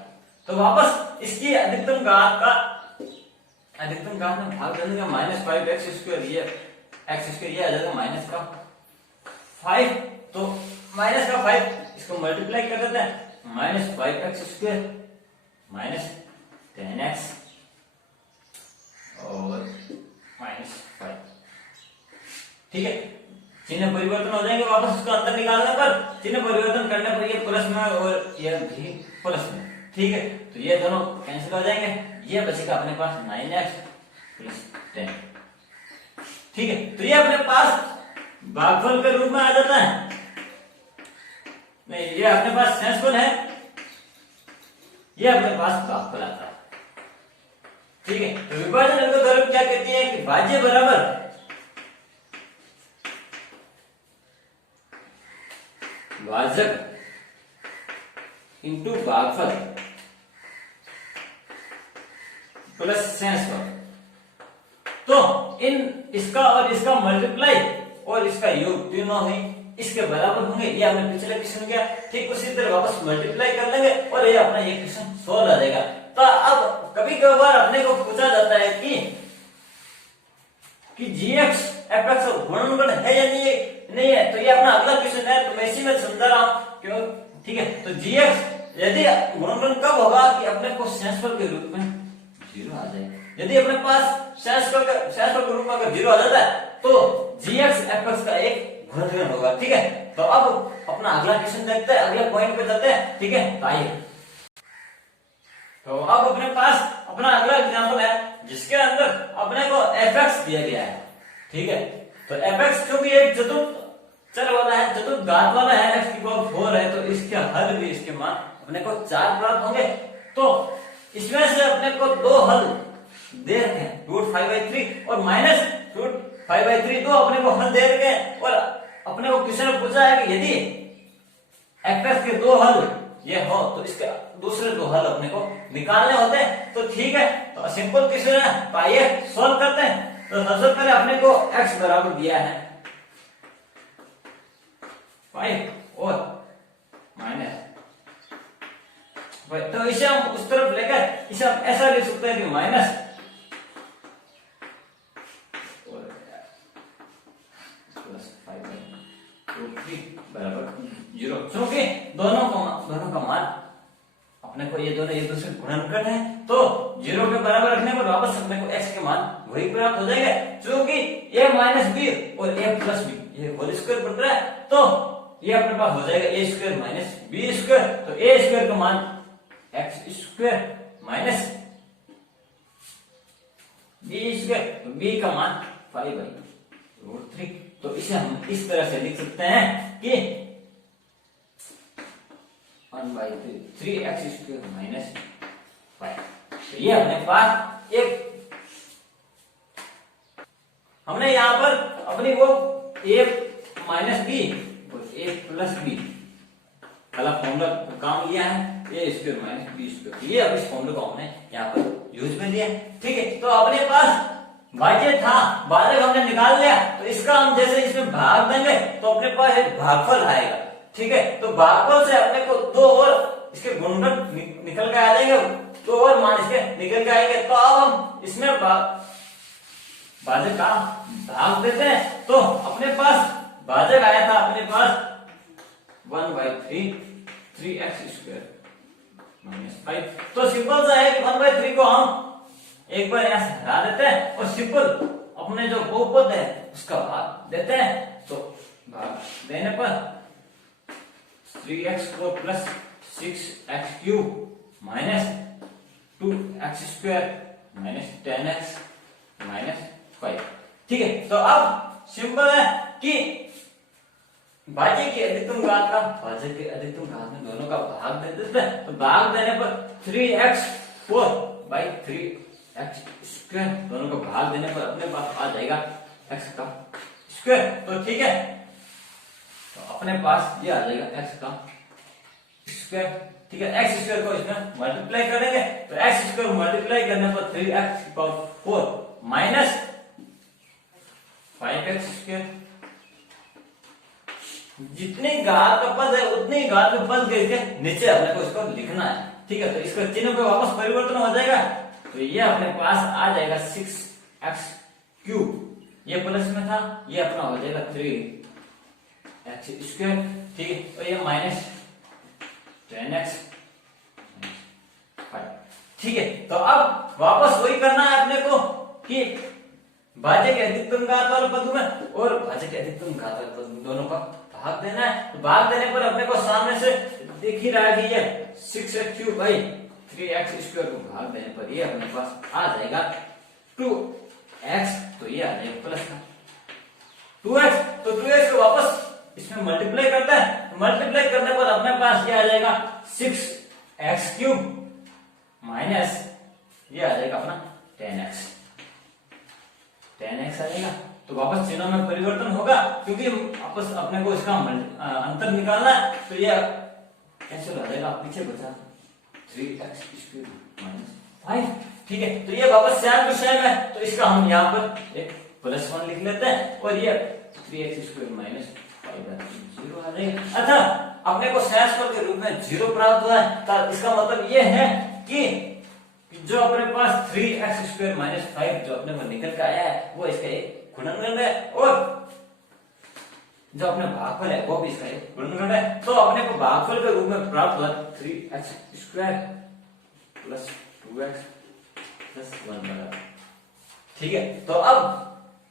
तो वापस इसकी अधिकतम घात में भाग देने का माइनस 5x स्क्वायर, ये x स्क्वायर ये आ जाएगा माइनस का 5। तो माइनस का 5 इसको मल्टीप्लाई कर देते हैं, minus 5x square minus 10x और माइनस 5, ठीक है। चिन्ह परिवर्तन हो जाएंगे, वापस उसको अंदर निकालने पर चिन्ह परिवर्तन करने पर ये प्लस में और ये भी प्लस में, ठीक है। तो ये दोनों कैंसिल हो जाएंगे, ये बचेगा अपने पास 9x प्लस 10, ठीक है। तो ये अपने पास भागफल के रूप में आ जाता है, नहीं ये अपने पास शेषफल है, ये अपने पास भागफल आता है, ठीक है। तो विभाजन एल्गो थ्योरम क्या कहती है कि भाज्य बराबर भाजक इंटू भागफल प्लस शेषफल। तो इसका और इसका मल्टीप्लाई और इसका योग तीनों ही इसके बराबर होंगे, ये हमने पिछले क्वेश्चन किया, ठीक उसी तरह वापस मल्टीप्लाई कर लेंगे और ये अपना ये क्वेश्चन सॉल्व आ जाएगा। तो अब कभी कभार अपने को पूछा जाता है कि gx fx गुणनफल है या नहीं है, तो ये अपना अगला क्वेश्चन है, तो मैं इसी में समझा रहा हूं क्यों, ठीक है। तो gx यदि गुणनफल कब होगा कि अपने को शेषफल के रूप में 0 आ जाए, यदि अपने पास शेषफल के रूप में अगर 0 आ जाता है तो gx fx का एक गुणनफल होगा, ठीक है। तो अब अपना अगला क्वेश्चन देखते हैं, अगले पॉइंट पे जाते हैं, ठीक है। तो आइए, तो अब अपने पास अपना अगला एग्जांपल है जिसके अंदर अपने को fx दिया गया है, ठीक है। तो fx क्योंकि एक चतुर्थ चर वाला है, चतुर्थ घात वाला है, x की पावर 4 है, तो इसके हल भी इसके मान अपने को 4 प्राप्त होंगे। तो इसमें से अपने को दो हल दे रखे हैं, √5/3 और -√5/3, दो अपने को हल दे रखे हैं। और अपने को किसी ने पूछा है कि यदि fx के दो हल ये हो तो इसके दूसरे दो हल अपने को निकालने होते हैं। तो ठीक है, तो सिंपल किसी ने पाइए सॉल्व करते हैं। तो सबसे पहले अपने को x बराबर दिया है 5 और माइनस, तो इसे हम उस तरफ लेकर इसे हम ऐसा लिख सकते हैं कि माइनस और +5/3 बराबर 0, क्योंकि दोनों का मान अपने को ये दोनों एक दूसरे गुणनखंड है, तो 0 के बराबर रखने पर वापस अपने को x के मान वही प्राप्त हो जाएंगे, क्योंकि a - b और a + b ये होल स्क्वायर बन रहा है। तो ये अपने पास हो जाएगा a² - b², तो a² का मान x² - b², तो b का मान 5/√3। तो इसे हम इस तरह से लिख सकते हैं कि 1/3x² - 5। तो ये अपने पास एक हमने यहां पर अपनी वो a - b और a + b वाला फॉर्मूला काम लिया है, a² - b²। ये अब इस फॉर्मूले को हमने यहाँ पर यूज में लिया, ठीक है। तो अपने पास भाज्य था, भाजक हमने निकाल लिया, तो इसका हम जैसे इसमें भाग देंगे तो अपने पास एक भागफल आएगा, ठीक है। तो भागफल से अपने को दो और इसके गुणनखंड निकल के आ जाएंगे, दो और मान इसके निकल के आएंगे। तो अब हम इसमें भाजक का भाग देते हैं, तो अपने पास भाजक आया था अपने पास 1/3 3x² - 5। तो सिंपल सा है कि 1/3 को हम एक बार यहां से हटा देते हैं और सिंपल अपने जो बहुपद है उसका भाग देते हैं। तो भाग देने पर 3x² + 6x³ - 2x² - 10x - 5, ठीक है। तो अब सिंपल है कि भाज्य की अधिकतम घात का भाज्य के अधिकतम घात में दोनों का भाग दे देते हैं। तो भाग देने पर 3x4/3x² दोनों का भाग देने पर अपने पास आ जाएगा x का स्क्वायर। तो ठीक है, तो अपने पास ये आ जाएगा x का स्क्वायर, ठीक है। x² को इसमें मल्टीप्लाई करेंगे, तो x² मल्टीप्लाई करने पर 3x⁴ माइनस 5x²। जितनी घात का पद है उतनी घात का पद करके नीचे अपने को इसको लिखना है, ठीक है। तो इसका चिन्ह पे वापस परिवर्तन हो जाएगा, तो ये अपने पास आ जाएगा 6x³, ये प्लस में था, ये अपना हो जाएगा 3x², ठीक है। तो ये माइनस 10x, ठीक है। तो अब वापस वही करना है अपने को कि भाज्य के अधिकतम घात वाले पद में और भाज्य के अधिकतम घात वाले पद में दोनों का भाग देना है। तो भाग देने पर अपने को सामने से दिख ही रहा है कि ये 6x³ को भाग देने पर ये अपने पास आ जाएगा 2x, तो ये आ जाएगा प्लस का 2x। तो 2x को वापस इसमें मल्टीप्लाई करता है, तो मल्टीप्लाई करने पर अपने पास ये आ जाएगा 6x³ माइनस ये आ जाएगा अपना 10x आ जाएगा। तो वापस चिन्हों में परिवर्तन होगा, क्योंकि वापस अपने को इसका अंतर निकालना है। तो ये कैसे हो जाएगा, पीछे बचा 3x² - 5, ठीक है। तो ये वापस सेम टू सेम है, तो इसका हम यहाँ पर एक +1 लिख लेते हैं और ये 3x² - 5 0 आ जाएगा। अच्छा, अपने को सेंसफल के रूप में 0 प्राप्त हुआ है, तो इसका मतलब ये है कि जो अपने पास 3x² - 5 जो अपने को निकल के आया है वो इसका एक गुणनखंड है, और जो अपने भागफल है वो भी इसका एक गुणनखंड है। तो अपने को भागफल के रूप में प्राप्त हुआ 3x² + 2x + 1 बराबर, ठीक है। तो अब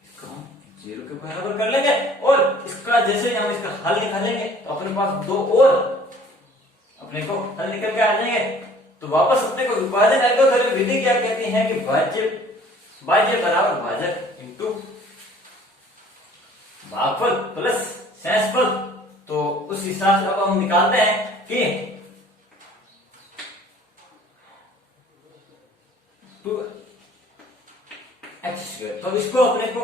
इसको हम 0 के बराबर कर लेंगे और इसका जैसे हम इसका हल निकालेंगे तो अपने पास दो और अपने को हल निकल के आ जाएंगे। तो वापस अपने को विभाजन एल्गोरिथम विधि क्या कहती है कि भाज्य भाज्य बराबर भाजक इंटू भागफल प्लस शेषफल। तो उस हिसाब से अब हम निकालते हैं कि 2x²। तो इसको अपने को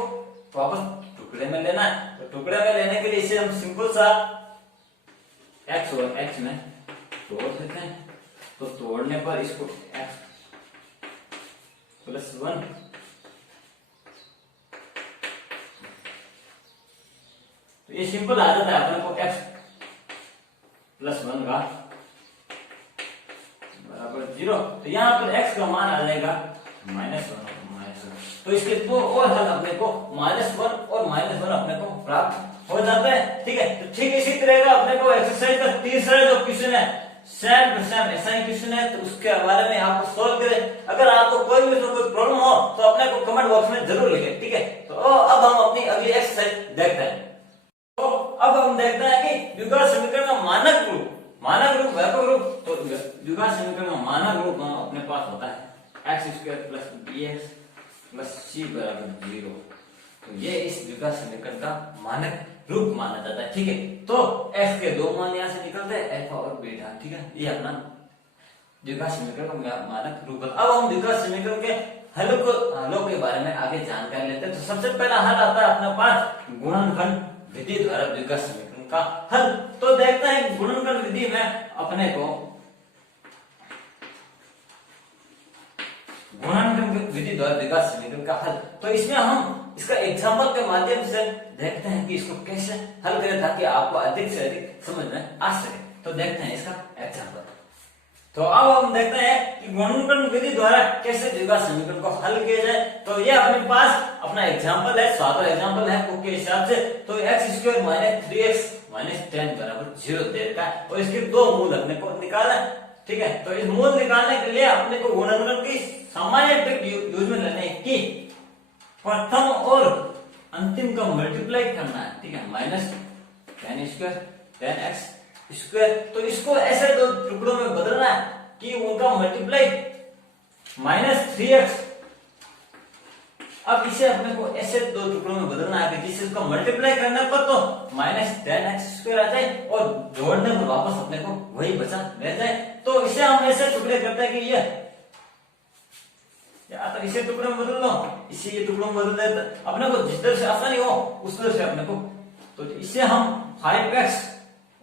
वापस टुकड़े में लेना है। तो टुकड़े में लेने के लिए इसे हम सिंपल सा x और x में तोड़ देते हैं। तो तोड़ने पर इसको x प्लस 1 तो ये सिंपल आ जाता है अपने को x प्लस 1 का बराबर 0। तो यहाँ पर x का मान आ जाएगा -1। तो इसके दो और हल अपने को -1 और -1 अपने को प्राप्त हो जाता है। ठीक है, तो ठीक इसी तरह का अपने को एक्सरसाइज का तीसरा जो क्वेश्चन है सेम टू सेम ऐसा ही क्वेश्चन है। तो उसके बारे में आपको सॉल्व करें। अगर आपको कोई भी कोई प्रॉब्लम हो तो अपने को कमेंट बॉक्स में जरूर लिखें। ठीक है, तो अब हम अपनी अगली एक्सरसाइज देखते हैं। तो अब हम देखते हैं कि द्विघात समीकरण का मानक रूप व्यापक रूप। तो द्विघात समीकरण का मानक रूप अपने पास होता है x² plus bx plus c बराबर 0। तो ये इस द्विघात समीकरण का मानक रूप माना जाता है। ठीक है, तो x के दो मान यहाँ से निकलते हैं अल्फा और बीटा। ठीक है, ये अपना द्विघात समीकरण का मानक रूप है। अब हम द्विघात समीकरण के हलों के बारे में आगे जानकारी लेते हैं। तो सबसे पहला हल आता है अपने पास गुणनखंड विधि द्वारा द्विघात समीकरण का हल। तो देखते हैं गुणनखंड विधि में अपने को गुणनखंड विधि द्वारा द्विघात समीकरण का हल। तो इसमें हम इसका एग्जांपल के माध्यम से देखते हैं कि इसको कैसे हल करें ताकि आपको अधिक से अधिक समझ में आ सके। तो देखते हैं इसका एग्जांपल। तो अब हम देखते हैं कि गुणनखंड विधि द्वारा कैसे द्विघात समीकरण को हल किया जाए। तो ये अपने पास अपना एग्जांपल है, सादा एग्जांपल है बुक के हिसाब से। तो x² - 3x - 10 बराबर 0 देता है और इसके दो मूल अपने को निकालना है। ठीक है, तो इस मूल निकालने के लिए अपने को गुणनखंड की सामान्य ट्रिक यूज में लेने की प्रथम और अंतिम का मल्टीप्लाई करना है। ठीक है, -10² 10x²। तो इसको ऐसे दो टुकड़ों में बदलना है कि उनका मल्टीप्लाई -3x। अब इसे अपने को ऐसे दो टुकड़ों में बदलना है कि जिससे इसको मल्टीप्लाई करने पर तो -10x² आ जाए और जोड़ने पर वापस अपने को वही बचा रह जाए। तो इसे हम ऐसे टुकड़े करते हैं कि ये या तो इसे टुकड़े में बदल लो, इसे ये टुकड़ों में बदल देते अपने को जिस तरह से आसानी हो उस तरह से अपने को। तो इसे हम 5x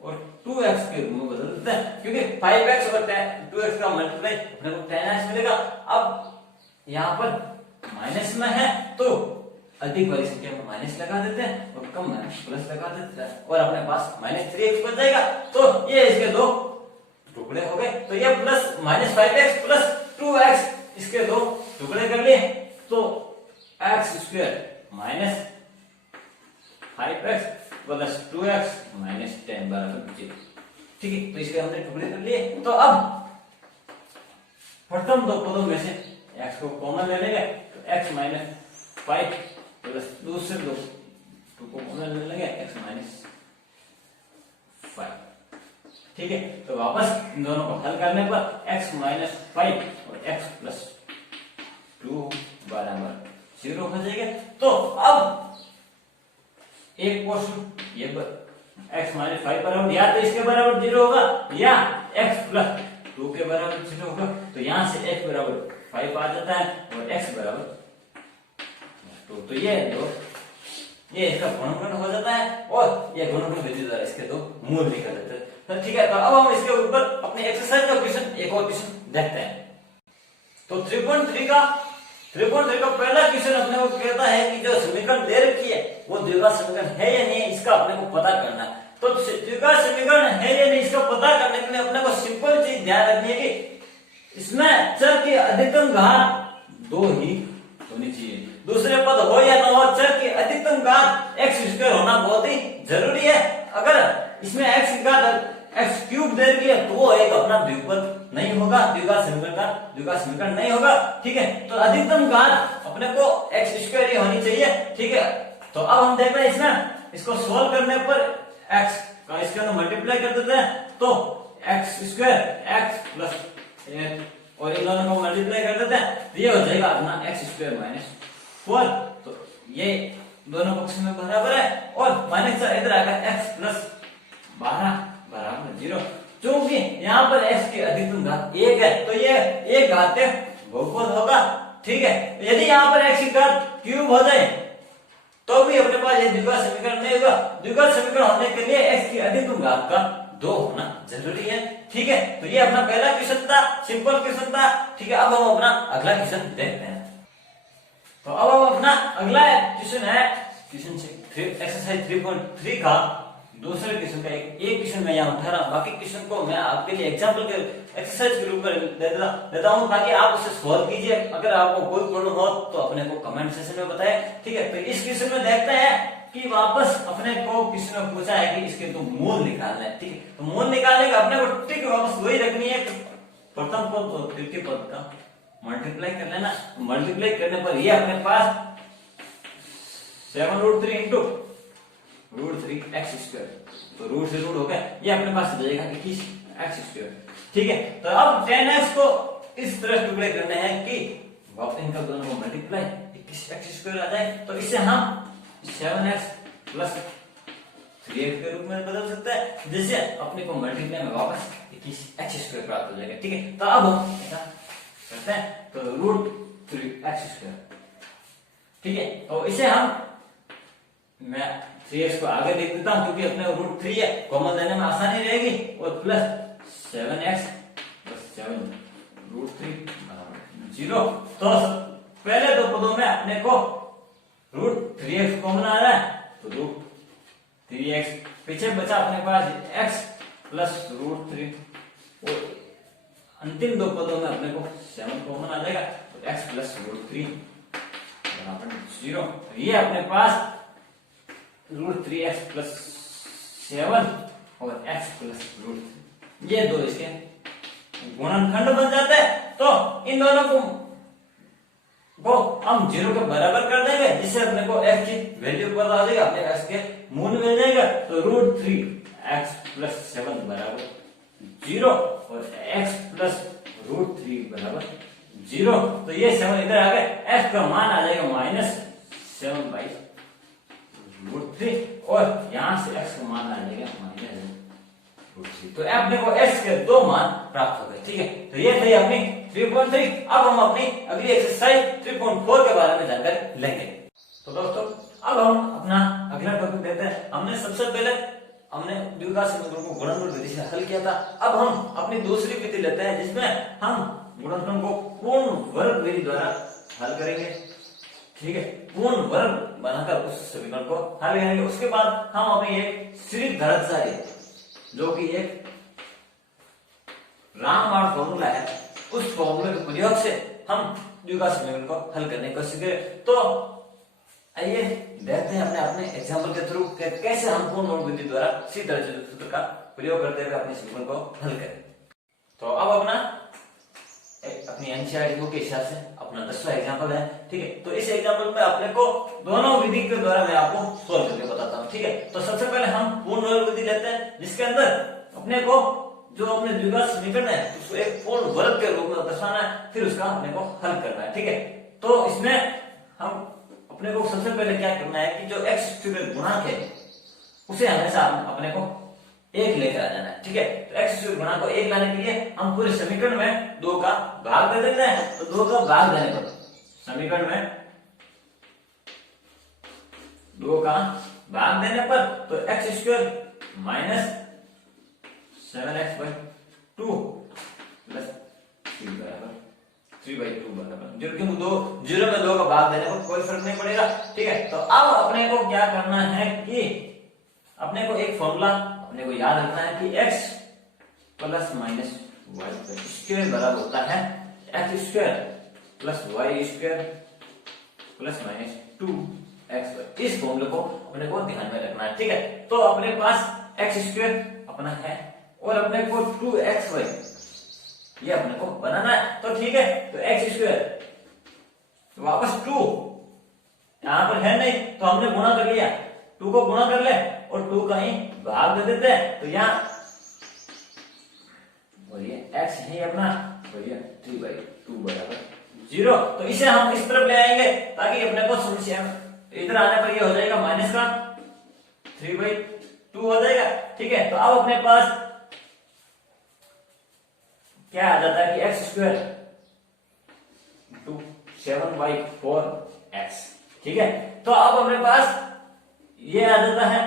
और 2x के रूप में बदल देते हैं क्योंकि 5x और 2x का मल्टीप्लाई अपने को 10x मिलेगा। अब यहाँ पर माइनस में है तो अधिक वाली संख्या में माइनस लगा देते हैं और कम में प्लस लगा देते हैं और अपने पास -3x बच जाएगा। तो ये इसके दो टुकड़े हो गए। तो ये प्लस -5x प्लस 2x इसके दो टुकड़े कर लिए। तो x² -5x प्लस 2x - 10 बराबर 0। ठीक है, तो इसके हमने टुकड़े कर लिए। तो अब प्रथम दो पदों में से x को कॉमन ले लेंगे। तो x - 5 प्लस दूसरे दो को कॉमन ले लेंगे x - 5। ठीक है, तो वापस इन दोनों को हल करने पर x - 5 और x प्लस 2 बराबर 0 हो जाएगा। तो अब एक क्वेश्चन ये x - 5 बराबर या तो इसके बराबर 0 होगा या x प्लस 2 के बराबर 0 होगा। तो यहां से x बराबर 5 आ जाता है और x बराबर 2। तो ये इसका गुणनखंड हो जाता है और ये गुणनखंड विधि द्वारा इसके दो मूल निकल जाते हैं। तो ठीक है, तो अब हम इसके ऊपर अपने एक्सरसाइज का क्वेश्चन एक और क्वेश्चन देखते हैं। तो 3.3 का पहला क्वेश्चन अपने को कहता है कि जो समीकरण दे रखी है वो द्विघात समीकरण है या नहीं, इसका अपने को पता करना है। तो द्विघात समीकरण है या नहीं इसका पता करने के लिए अपने को सिंपल चीज ध्यान रखनी है कि इसमें चर की अधिकतम घात 2 ही होनी चाहिए। दूसरे पद हो या न हो, चर की अधिकतम घात x² होना बहुत ही जरूरी है। अगर इसमें x की घात x³ दे रखी है तो वो एक अपना द्विपद नहीं होगा, द्विघात समीकरण नहीं होगा। ठीक है, तो अधिकतम घात अपने को x² ही होनी चाहिए। ठीक है, तो अब हम देख रहे हैं इसमें इसको सोल्व करने पर x का इसके अंदर मल्टीप्लाई कर देते हैं। तो x² x प्लस तो ये हो जाएगा अपना एक्स स्क्वायर माइनस 4। तो ये दोनों पक्ष में बराबर है और माइनस इधर आएगा एक्स प्लस 12 बराबर 0। क्योंकि यहाँ पर x की अधिकतम घात 1 है तो ये एक घातीय बहुपद होगा, ठीक है। यदि यहाँ पर x की घात क्यूब हो जाए तो भी अपने पास ये द्विघात समीकरण नहीं होगा। द्विघात समीकरण होने के लिए x की अधिकतम घात का 2 होना जरूरी है, ठीक है। तो ये अपना पहला क्वेश्चन था, सिंपल क्वेश्चन था, ठीक है। अब हम अपना अगला क्वेश्चन देखते हैं। तो अब हम अपना अगला क्वेश्चन है क्वेश्चन एक्सरसाइज 3.3 का दूसरे क्वेश्चन का एक क्वेश्चन मैं यहाँ उठा रहा हूँ। बाकी क्वेश्चन को मैं आपके लिए एग्जाम्पल के एक्सरसाइज के रूप में देता हूँ ताकि आप उसे सॉल्व कीजिए। अगर आपको कोई प्रॉब्लम हो तो अपने को कमेंट सेक्शन में बताएं, ठीक है। तो इस क्वेश्चन में देखते हैं कि वापस अपने को किसी ने पूछा है कि इसके तो मूल निकालना है, ठीक है। तो मूल निकालने का अपने को ट्रिक वापस वही रखनी है, प्रथम पद और तृतीय पद का मल्टीप्लाई कर लेना। मल्टीप्लाई करने पर ये अपने पास 7√3 इंटू √3 एक्स स्क्वायर, तो रूट से रूट हो गया, ये अपने पास हो जाएगा 21 एक्स स्क्वायर, ठीक है। तो अब 10x को इस तरह टुकड़े करने हैं कि वापस इनका दोनों को मल्टीप्लाई 21 एक्स स्क्वायर आ जाए। तो इसे हम 7x प्लस 3x के रूप में बदल सकते हैं, जिससे अपने को मल्टीप्लाई में वापस 21 एक्स स्क्वायर प्राप्त हो जाएगा, ठीक है। तो अब हम ऐसा करते हैं, तो √3 एक्स स्क्वायर, ठीक है। तो इसे हम मैं 3x को आगे देख देता हूं क्योंकि अपने √3 है, कॉमन लेने में आसानी रहेगी, और प्लस 7x प्लस 7 √3 बराबर 0। तो पहले दो पदों में अपने को √3x कॉमन आ रहा है, तो √3x पीछे बचा अपने पास x प्लस √3, और अंतिम दो पदों में अपने को 7 कॉमन आ जाएगा, तो x प्लस √3 बराबर 0। ये अपने पास √3x प्लस 7 और x प्लस √3, ये दो इसके गुणनखंड बन जाते हैं। तो इन दोनों को हम 0 के बराबर कर देंगे, जिससे अपने को x की वैल्यू पता आ जाएगा, अपने x के मूल मिल जाएगा। तो √3x प्लस 7 बराबर 0 और x प्लस √3 बराबर 0। तो ये 7 इधर आ गए, x का मान आ जाएगा -7/√3, और यहां से x का मान आ जाएगा -√3। तो अपने को x के दो मान प्राप्त हो गए, ठीक है। तो ये थी अपनी 3.3। अब हम अपनी अगली एक्सरसाइज 3.4 के बारे में जानकारी लेंगे। तो दोस्तों अब हम अपना अगला टॉपिक देते हैं। हमने सबसे पहले द्विघात समीकरण को गुणनफल विधि से हल किया था। अब हम अपनी दूसरी विधि लेते हैं जिसमें हम गुणनफल को पूर्ण वर्ग विधि द्वारा हल करेंगे, ठीक है। पूर्ण वर्ग बनाकर उस समीकरण को हल करेंगे। उसके बाद हम अपनी एक सीरीज धर्मशाली, जो कि एक रामबाण फॉर्मूला है, उस फॉर्मूले के प्रयोग से हम द्विघात समीकरण को हल करने की कोशिश करें। तो आइए देखते हैं अपने अपने एग्जाम्पल के थ्रू कैसे हम पूर्ण वर्ग विधि द्वारा सीधी तरह सूत्र का प्रयोग करते हुए अपने समीकरण को हल करें। तो अब अपनी एनसीईआरटी बुक के हिसाब से अपना 10वां एग्जांपल है, ठीक है। तो इस एग्जांपल में अपने को दोनों विधि के द्वारा मैं आपको सोल्व करके बताता हूँ, ठीक है। तो सबसे पहले हम पूर्ण वर्ग विधि लेते हैं, जिसके अंदर अपने को जो अपने द्विघात समीकरण है उसको एक पूर्ण वर्ग के रूप में दर्शाना है, फिर उसका अपने को हल करना है, ठीक है। तो इसमें हम अपने को सबसे पहले क्या करना है कि जो x स्क्वायर गुणांक है उसे हमेशा अपने को 1 लेकर आ जाना है, ठीक है। तो x स्क्वायर गुणांक को 1 लाने के लिए हम पूरे समीकरण में 2 का भाग दे देते हैं। तो 2 का भाग देने पर समीकरण में 2 का भाग देने पर तो x square minus 7x/2 plus 3 बराबर 3/2 बराबर 0, क्योंकि 0 में 2 का भाग देने पर कोई फर्क नहीं पड़ेगा, ठीक है। तो अब अपने को क्या करना है कि अपने को एक फॉर्मूला अपने को याद रखना है कि x plus minus y square बराबर होता है x square plus y square plus minus 2x। इस फॉर्मूले को अपने को ध्यान में रखना है, ठीक है। तो अपने पास x स्क्वायर अपना है और अपने को 2xy ये अपने को बनाना है, तो ठीक है। तो x स्क्वायर वापस 2 यहां पर है नहीं तो हमने गुणा कर लिया, 2 को गुणा कर ले और 2 का ही भाग दे देते हैं। तो यहाँ और ये x है अपना, और ये 3/2 बराबर 0। तो इसे हम इस तरफ ले आएंगे ताकि अपने को समस्या इधर आने पर ये हो जाएगा माइनस का 3/2 हो जाएगा। ठीक है, तो अब अपने पास क्या आ जाता है कि एक्स स्क्वायर टू 7/4x। ठीक है, तो अब अपने पास ये आ जाता है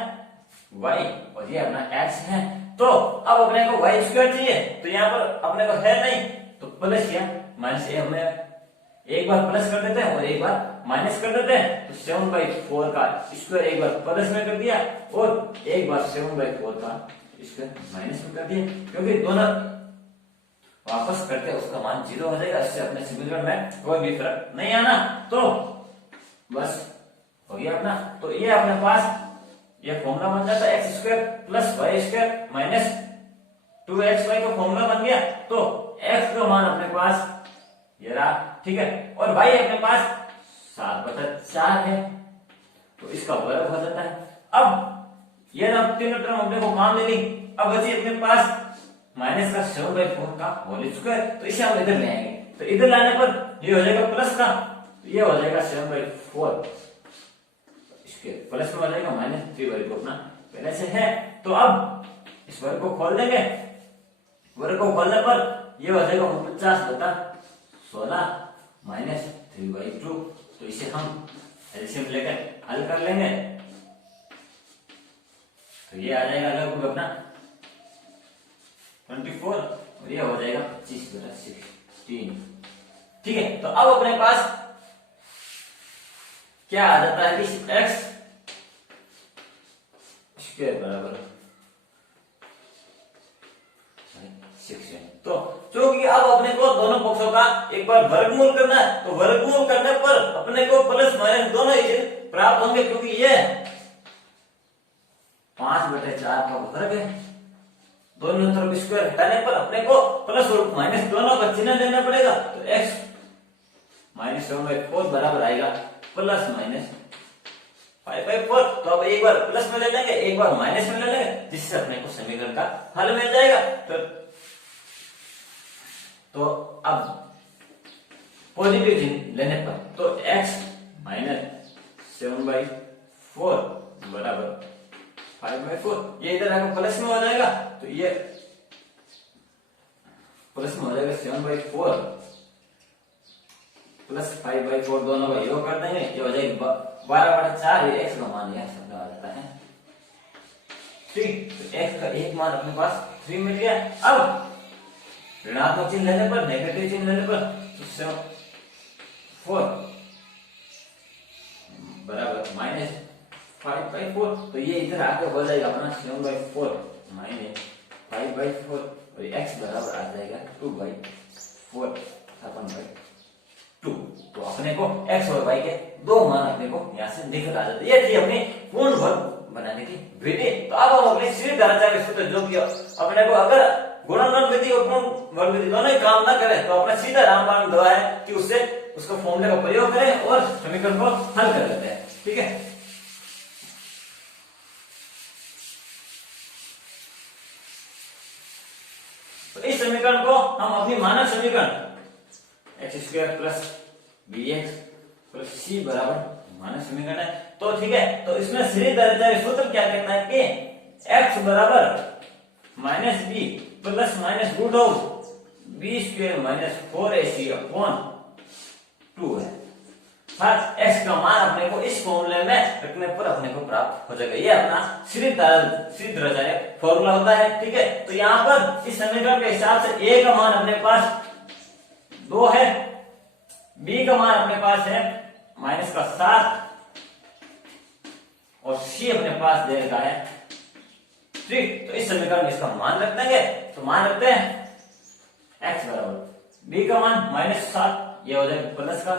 y और ये अपना x है। तो अब अपने को y स्क्वायर चाहिए, तो यहाँ पर अपने को है नहीं, तो प्लस या माइनस ये हमें एक बार प्लस कर देते हैं और एक बार माइनस कर देते हैं। तो 7/4 का स्क्वायर एक बार प्लस में कर दिया और एक बार 7/4 का स्क्वायर माइनस में कर दिया, क्योंकि दोनों वापस करके उसका मान 0 हो जाएगा। इससे अपने समीकरण में कोई भी फर्क नहीं आना। तो बस हो गया अपना। तो ये अपने पास ये फॉर्मूला बन जाता है x square plus y square minus 2xy का फॉर्मूला बन गया। तो x का मान अपने पास ये रहा। ठीक है, और y अपने पास 7/4 है, तो इसका वर्ग हो जाता है। अब ये ना तीनों टर्म अपने को काम ले ली। अब बची अपने पास माइनस का 7/4 का होल स्क्वायर, तो इसे हम इधर ले आएंगे। तो इधर लाने पर ये हो जाएगा प्लस का, तो ये हो जाएगा 7/4, इसके प्लस में हो जाएगा -3/2 अपना पहले से है। तो अब इस वर्ग को खोल देंगे। वर्ग को खोलने पर ये हो जाएगा 49/16 -3/2। तो इसे हम एलसीएम लेकर हल कर लेंगे। तो ये आ जाएगा लगभग अपना 24 और ये हो जाएगा 25/16। ठीक है, तो अब अपने पास क्या आ जाता है कि x स्क्वायर बराबर 6 है। तो क्योंकि अब अपने को दोनों पक्षों का एक बार वर्गमूल करना है, तो वर्गमूल करने पर अपने को प्लस माइनस दोनों ही प्राप्त होंगे, क्योंकि ये 5/4 का वर्ग है। दोनों तरफ स्क्वायर हटाने पर अपने को प्लस और माइनस दोनों का चिन्ह लेना पड़ेगा। तो x -7/4 बराबर आएगा प्लस माइनस 5/4। तो अब एक बार प्लस में ले लेंगे, एक बार माइनस में ले लेंगे, जिससे अपने को समीकरण का हल मिल जाएगा। तो अब पॉजिटिव चिन्ह लेने पर तो x -7/4 बराबर 5/4, ये इधर आकर प्लस में हो जाएगा। तो ये प्लस में हो जाएगा 7/4 प्लस 5/4, दोनों का योग कर देंगे, ये हो जाएगा 12/4। ये x का मान यह शब्द आ जाता है 3। तो x का एक मान अपने पास 3 मिल गया। अब ऋणात्मक चिन्ह लेने पर, नेगेटिव चिन्ह लेने पर, तो 4 बराबर -5/4। तो ये इधर आके हो जाएगा अपना 7/4 -5/4 और x बराबर आ जाएगा 2/4 7/2। तो अपने को x और y के दो मान अपने को यहाँ से दिखा जाते हैं। ये थी अपनी पूर्ण वर्ग बनाने की विधि। तो अब हम अपनी सीधी धारा के सूत्र जो किया अपने को, अगर गुणनफल विधि और पूर्ण वर्ग विधि दोनों ही काम ना करें, तो अपना सीधा रामबाण दवा है कि उससे उसको फॉर्मूले का प्रयोग करें और समीकरण को हल कर लेते हैं। ठीक है, तो इस समीकरण को हम अपनी मानक समीकरण x² plus bx plus c बराबर मानक समीकरण है। तो ठीक है, तो इसमें सीधी दर्जा सूत्र क्या कहता है कि x बराबर -b plus minus root of b² -4ac upon 2 है। x का मान अपने को इस फॉर्मूले में रखने पर अपने को प्राप्त हो जाएगा। ये अपना सीधी दर्जा फॉर्मूला होता है। ठीक है, तो यहाँ पर इस समीकरण के हिसाब से a का मान अपने पास 2 है, b का मान अपने पास है -7 और c अपने पास दे रखा है 3। तो इस समीकरण में इसका मान रख देंगे। तो मान रखते हैं x बराबर b का मान -7, ये हो जाएगा प्लस का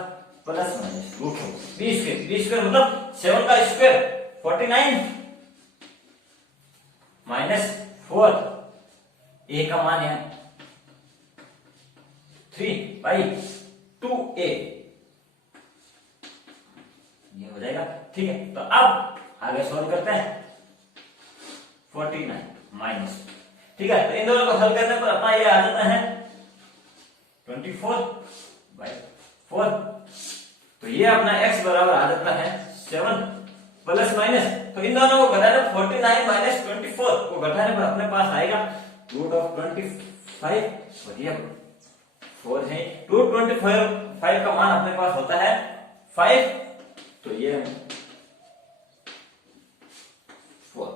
प्लस माइनस रूट b² मतलब 7 का स्क्वायर 49 -4, a का मान है 3/2a, ये हो जाएगा। ठीक है, तो अब आगे सॉल्व करते हैं 49 माइनस। ठीक है, तो इन दोनों को हल करने पर अपना ये आ जाता है 24/4 4। तो ये अपना x बराबर आ जाता है 7 प्लस माइनस, तो इन दोनों को घटाने 49 माइनस 24 को घटाने पर अपने पास आएगा रूट ऑफ 25 और ये 4 है। रूट 25 का मान अपने पास होता है 5, तो ये 4।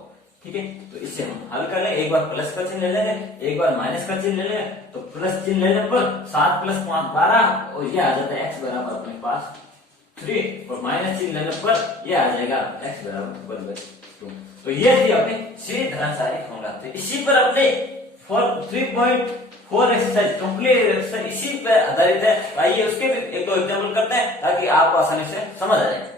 ठीक है, तो इससे हम हल कर लेंगे। एक बार प्लस का चिन्ह ले लेंगे, एक बार माइनस का चिन्ह ले लेंगे। तो प्लस चिन्ह लेने पर 7 प्लस 5 12 और ये आ जाता है x बराबर अपने पास 3, और माइनस चिन्ह लेने पर ये आ जाएगा x बराबर 1/2। तो ये थी अपनी सीधी धनासारी फॉर्मूला। तो इसी पर अपने 3.4 एक्सरसाइज कंप्लीट एक्सरसाइज इसी पर आधारित है। आइए उसके भी एक दो एग्जाम्पल करते हैं ताकि आपको आसानी से समझ आ जाए।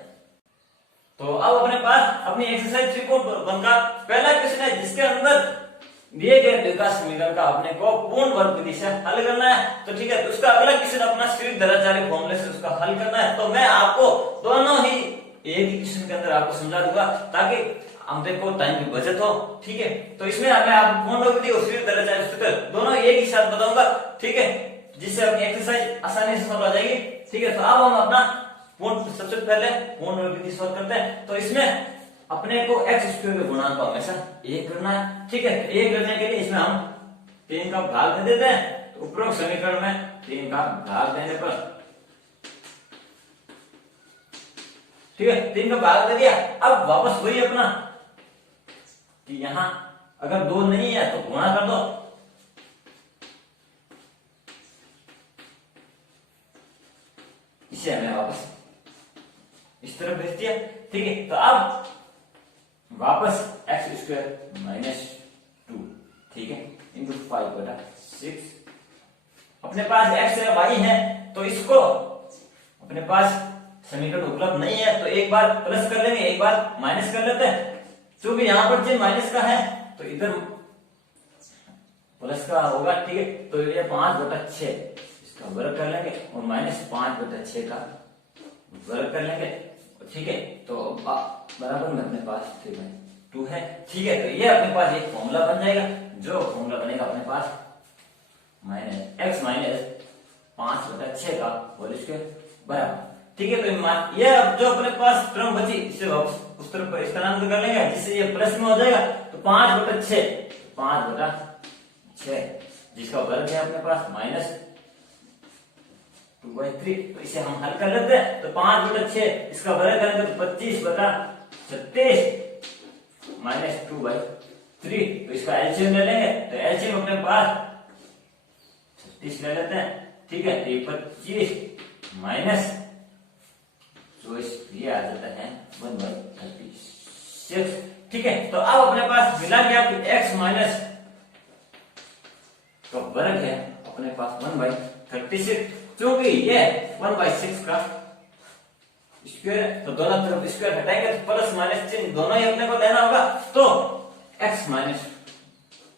तो अब अपने पास अपनी एक्सरसाइज 3.1 का पहला क्वेश्चन है, जिसके अंदर दिए गए द्विघात समीकरण का अपने को पूर्ण वर्ग विधि से हल करना है। तो ठीक है, तो उसका अगला क्वेश्चन अपना सीधी धनाचार्य फॉर्मूले से उसका हल करना है। तो मैं आपको दोनों ही एक ही क्वेश्चन के अंदर आपको समझा दूंगा ताकि हम देखो टाइम की बचत हो। ठीक है, तो इसमें मैं आपको पूर्ण वर्ग विधि और सीधी धनाचार्य सूत्र दोनों एक ही साथ बताऊंगा। ठीक है, जिससे अपनी एक्सरसाइज आसानी से समझ आ जाएगी। ठीक है, तो अब हम अपना सबसे पहले पूर्ण वर्ग विधि सॉल्व करते हैं। तो इसमें अपने को x स्क्वायर के गुणांक को हमेशा 1 करना है। ठीक है, 1 करने के लिए इसमें हम 3 का भाग दे देते हैं। तो उपरोक्त समीकरण में 3 का भाग देने पर, ठीक है, 3 का भाग दे दिया। अब वापस वही अपना कि यहां अगर 2 नहीं है तो गुणा कर दो। इसे हमें वापस इस तरफ भेज दिया। ठीक है, तो अब वापस एक्स स्क्वायर माइनस 2, ठीक है, इंटू 5/6। अपने पास x है y है, तो इसको अपने पास समीकरण उपलब्ध नहीं है तो एक बार प्लस कर लेंगे, एक बार माइनस कर लेते हैं। क्योंकि यहां पर चिन्ह माइनस का है तो इधर प्लस का होगा। ठीक है, तो ये 5/6 इसका वर्ग कर लेंगे और माइनस 5/6 का वर्ग कर लेंगे। ठीक है, तो बराबर में अपने पास 3/2 है। ठीक है, तो ये अपने पास एक फॉर्मूला बन जाएगा। जो फॉर्मूला बनेगा अपने पास x माइनस 5/6 का होल स्क्वायर बराबर। ठीक है, तो ये अब जो अपने पास क्रम बची इसे उस तरफ स्थानांतरित कर लेंगे, जिससे ये प्लस में हो जाएगा। तो 5/6 जिसका वर्ग है अपने पास माइनस 2/3। तो इसे हम हल कर लेते हैं। तो 5/6 इसका वर्ग करेंगे तो 25/36 माइनस 2/3। तो इसका एलसीएम ले लेंगे। तो एलसीएम अपने पास 36 ले लेते हैं। ठीक है, 25 माइनस 24 ये आ जाता है 1/36। ठीक है, तो अब अपने पास मिला क्या कि x माइनस का वर्ग है अपने पास 1/36, क्योंकि ये 1/6 का स्क्वायर है। तो दोनों तरफ स्क्वायर हटाएंगे तो प्लस माइनस चिन्ह दोनों ही अपने को लेना होगा। तो x माइनस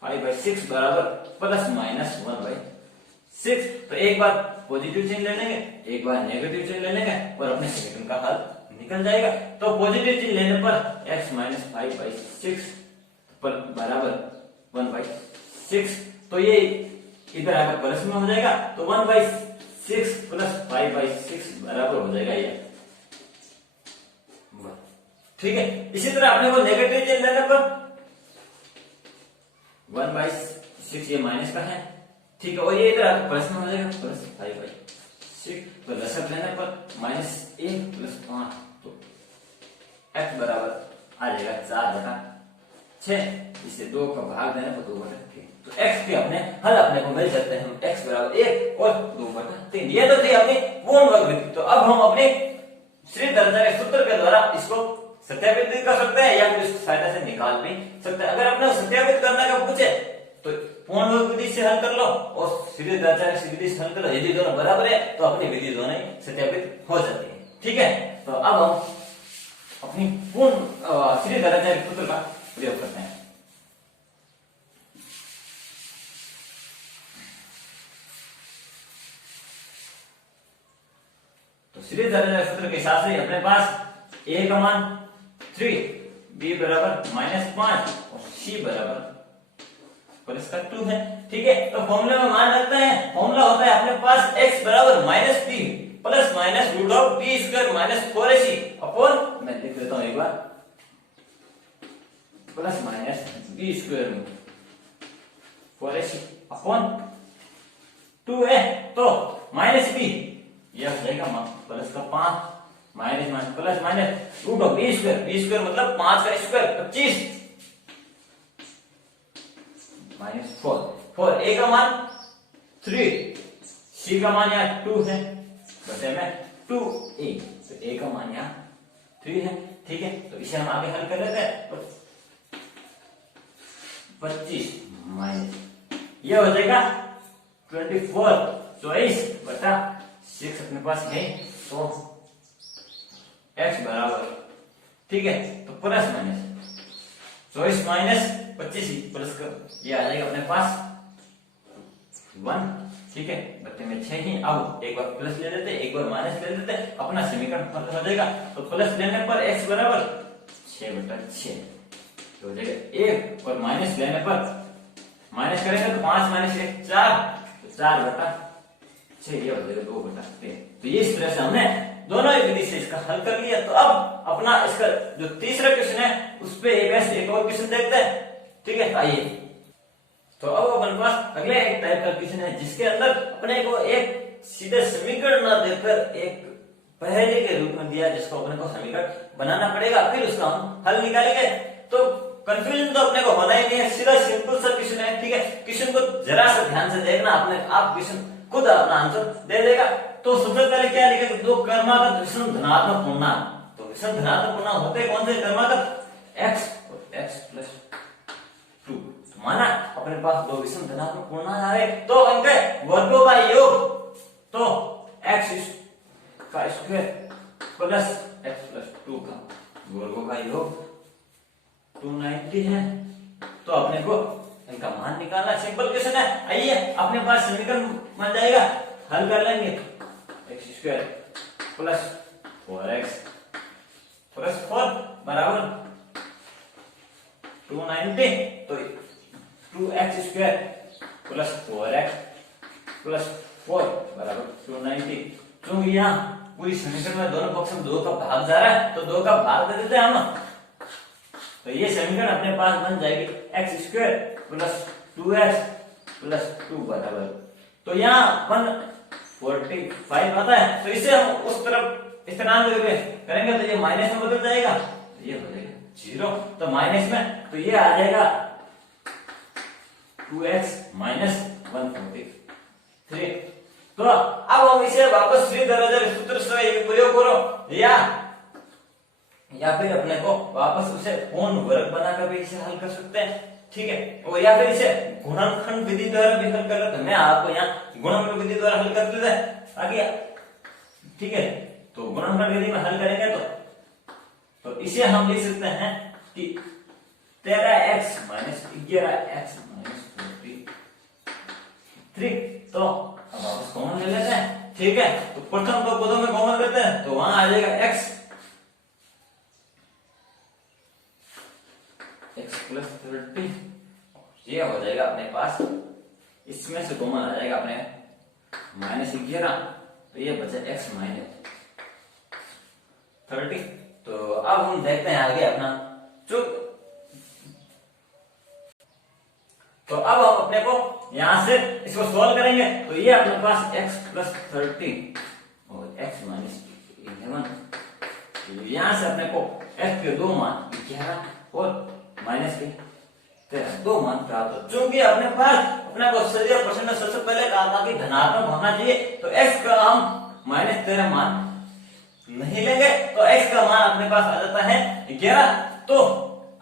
5/6 बराबर प्लस माइनस 1/6। तो एक बार पॉजिटिव चिन्ह ले लेंगे, एक बार नेगेटिव चिन्ह ले लेंगे और अपने समीकरण का हल निकल जाएगा। तो पॉजिटिव चिन्ह लेने पर x माइनस 5/6 बराबर 1/6। तो ये इधर आकर प्लस में हो जाएगा। तो 1/6 प्लस 5/6 बराबर हो जाएगा ये। ठीक है, इसी तरह अपने को नेगेटिव चिन्ह लेने पर 1/6 ये माइनस का है। ठीक है, और ये इधर आकर प्लस में हो जाएगा, प्लस 5/6। तो लसक लेने पर -1 प्लस 5, तो x बराबर आ जाएगा 4/6। इसे 2 का भाग देने पर 2/3। तो x के अपने हल अपने को मिल जाते हैं। हम x बराबर 1 और 2/3। ये तो थी अपनी पूर्ण वर्ग विधि। तो अब हम अपने सीधी धनाचार्य सूत्र के द्वारा इसको सत्यापित भी कर सकते हैं या फिर इसकी सहायता से निकाल भी सकते हैं। अगर अपने सत्यापित करने का पूछे तो पूर्ण वर्ग विधि से हल कर लो और सीधी धनाचार्य विधि से हल कर लो। यदि दोनों बराबर है तो अपनी विधि दोनों ही सत्यापित हो जाती है। ठीक है, तो अब हम अपनी पूर्ण सीधी धनाचार्य सूत्र का प्रयोग करते हैं। तो सीधी धनाचार्य सूत्र के हिसाब से अपने पास a का मान 3, b बराबर -5 और c बराबर प्लस का 2 है। ठीक है, तो फॉर्मूले में मान रखते हैं। फॉर्मूला होता है अपने पास x बराबर -b plus b square minus 4ac upon, मैं लिख देता हूं एक बार, प्लस माइनस बी स्क्वायर में 4ac अपॉन 2a, तो माइनस बी, यह हो जाएगा प्लस का 5 minus minus plus minus root of b square मतलब 5 का स्क्वायर 25 माइनस 4 a का मान 3, c का मान यहाँ 2 है, बचे में 2a, तो a का मान यहाँ 3 है। ठीक है, तो इसे हम आगे हल कर लेते हैं। 25 माइनस ये हो जाएगा 24 बटा 6 अपने पास है, तो x बराबर, ठीक है, तो प्लस माइनस 24 माइनस 25 प्लस का ये आ जाएगा अपने पास 1, ठीक है, बच्चे में 6 ही। अब एक बार प्लस ले लेते, एक बार माइनस ले लेते, अपना समीकरण हल हो जाएगा। तो प्लस लेने पर x बराबर 6/6 हो जाएगा 1, और माइनस लेने पर माइनस करेंगे तो 5 माइनस 1 4, तो 4/6 ये हो जाएगा 2/3। तो ये इस तरह से हमने दोनों ही विधि से इसका हल कर लिया। तो अब अपना इसका जो तीसरा क्वेश्चन है उस पे एक और क्वेश्चन देखते हैं, ठीक है। आइए, तो अब अपने पास अगले एक टाइप का क्वेश्चन है जिसके अंदर अपने को एक सीधे समीकरण ना देकर एक पहेली के रूप में दिया, जिसको अपने को समीकरण बनाना पड़ेगा, फिर उसका हम हल निकालेंगे। तो कंफ्यूजन तो अपने को होना ही नहीं है, सीधा सिंपल सा क्वेश्चन है, ठीक है। क्वेश्चन को जरा सा ध्यान से देखना, अपने आप क्वेश्चन खुद अपना आंसर दे देगा। तो सबसे पहले क्या लिखेगा, दो क्रमागत विषम धनात्मक पूर्णांक। तो विषम धनात्मक पूर्णांक होते कौन से क्रमागत, x और x प्लस 2। माना अपने पास दो विषम धनात्मक पूर्णांक आ रहे, तो इनके वर्गों का योग, तो x का स्क्वायर प्लस x प्लस 2 का वर्गों का योग 290 है। तो अपने को इनका मान निकालना, सिंपल क्वेश्चन है। आइए, अपने पास समीकरण बन जाएगा, हल कर लेंगे। x square plus 4x plus 4 बराबर 290, तो 2x square plus 4x plus 4 बराबर 290। क्योंकि यहाँ पूरी समीकरण में दोनों पक्ष में 2 का भाग जा रहा है, तो 2 का भाग दे देते हैं हम। तो ये समीकरण अपने पास बन जाएगी x square plus 2x plus 2 बराबर, तो यहाँ 145 आता है। तो इसे हम उस तरफ स्थानांतरित करेंगे तो ये माइनस में बदल जाएगा, तो ये हो जाएगा 0। तो माइनस में तो ये आ जाएगा 2x माइनस 143। तो अब हम इसे वापस श्रीधर सूत्र से प्रयोग करो, या फिर अपने को वापस उसे पूर्ण वर्ग बनाकर भी इसे हल कर सकते हैं, ठीक है। और या फिर इसे गुणनखंड विधि द्वारा भी हल कर लेते हैं। मैं आपको यहाँ गुणनखंड विधि द्वारा हल कर देते हैं आगे, ठीक है। तो गुणनखंड विधि में हल करेंगे तो इसे हम लिख सकते हैं कि 13x माइनस 11x माइनस 43। तो अब वापस कॉमन ले लेते हैं, ठीक है। तो प्रथम दो पदों में कॉमन लेते हैं, तो वहां आ जाएगा x प्लस 30, ये हो जाएगा अपने पास, इसमें से कॉमन आ जाएगा अपने माइनस 11, तो ये बचा x माइनस 30। तो अब हम देखते हैं आगे अपना तो अब हम अपने को यहां से इसको सॉल्व करेंगे, तो ये अपने पास x प्लस 30 और x माइनस 11, यहां से अपने को f के दो मान 11 और माइनस के 13 दो मान प्राप्त हो। चूंकि अपने पास अपने को सरिया प्रश्न में सबसे पहले कहा था कि धनात्मक होना चाहिए, तो x का हम माइनस 13 मान नहीं लेंगे, तो x का मान अपने पास आ जाता है 11। तो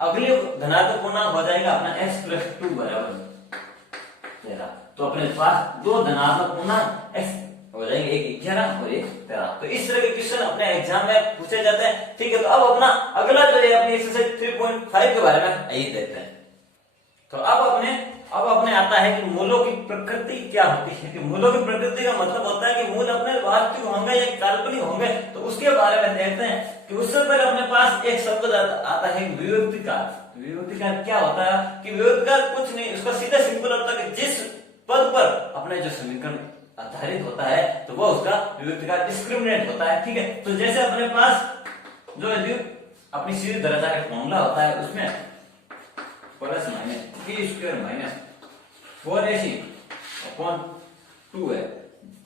अगली धनात्मक पूर्णांक हो जाएगा अपना x प्लस 2 बराबर 13। तो अपने पास दो धनात्मक पूर्णांक x हो जाएंगे, एक 11 और एक 13। तो इस तरह के क्वेश्चन अपने एग्जाम में पूछे जाते हैं, ठीक है। तो अब अपना अगला जो है अपनी एक्सरसाइज 3.5 के बारे में आइए देखते हैं। तो अब अपने आता है कि मूलों की प्रकृति क्या होती है। कि मूलों की प्रकृति का मतलब होता है कि मूल अपने वास्तविक होंगे या काल्पनिक होंगे, तो उसके बारे में देखते हैं। कि उससे पहले अपने पास एक शब्द आता है विभक्तिकार। विभक्तिकार क्या होता है कि विभक्तिकार कुछ नहीं, उसका सीधा सिंपल होता है कि जिस पद पर अपने जो समीकरण आधारित होता है तो वो उसका विभक्ति का डिस्क्रिमिनेंट होता है। ठीक है, तो जैसे अपने पास जो अपनी सीधी दराजा का फॉर्मूला होता है उसमें plus minus b square minus 4ac upon 2 है।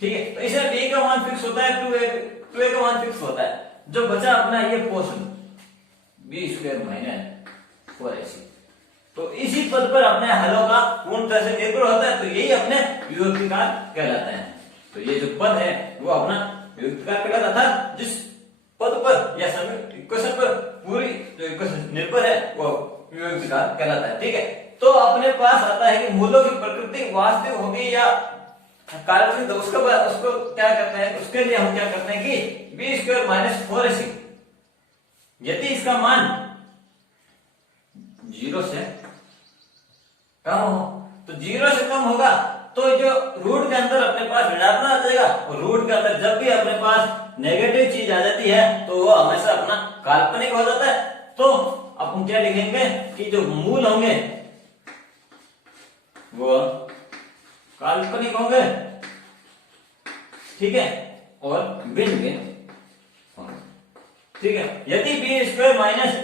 ठीक है, तो इसमें बी का मान फिक्स होता है, 2a का मान फिक्स होता है। जो बचा अपना ये portion B square minus 4ac, तो इसी पद पर अपने हलों का पूर्ण तरह से निर्भर होता है, तो यही अपने विभक्तिकार कहलाते हैं। तो ये जो पद है वो अपना विभक्तिकार कहलाता था, जिस पद पर या इक्वेशन पर पूरी जो इक्वेशन निर्भर है वो विभक्तिकार कहलाता है। ठीक है, तो अपने पास आता है कि मूलों की प्रकृति वास्तविक होगी या काल्पनिक, उसको क्या करते हैं, उसके लिए हम क्या करते हैं कि बी स्क्वायर माइनस 4ac यदि इसका मान 0 से कम हो, तो 0 से कम होगा तो जो रूट के अंदर अपने पास ऋणात्मक आ जाएगा, और रूट के अंदर जब भी अपने पास नेगेटिव चीज आ जाती है तो वो हमेशा अपना काल्पनिक हो जाता है। तो अपन क्या लिखेंगे कि जो मूल होंगे वो काल्पनिक होंगे। ठीक है, और भिन्न भिन्न होंगे। ठीक है, यदि बी स्क्वायर माइनस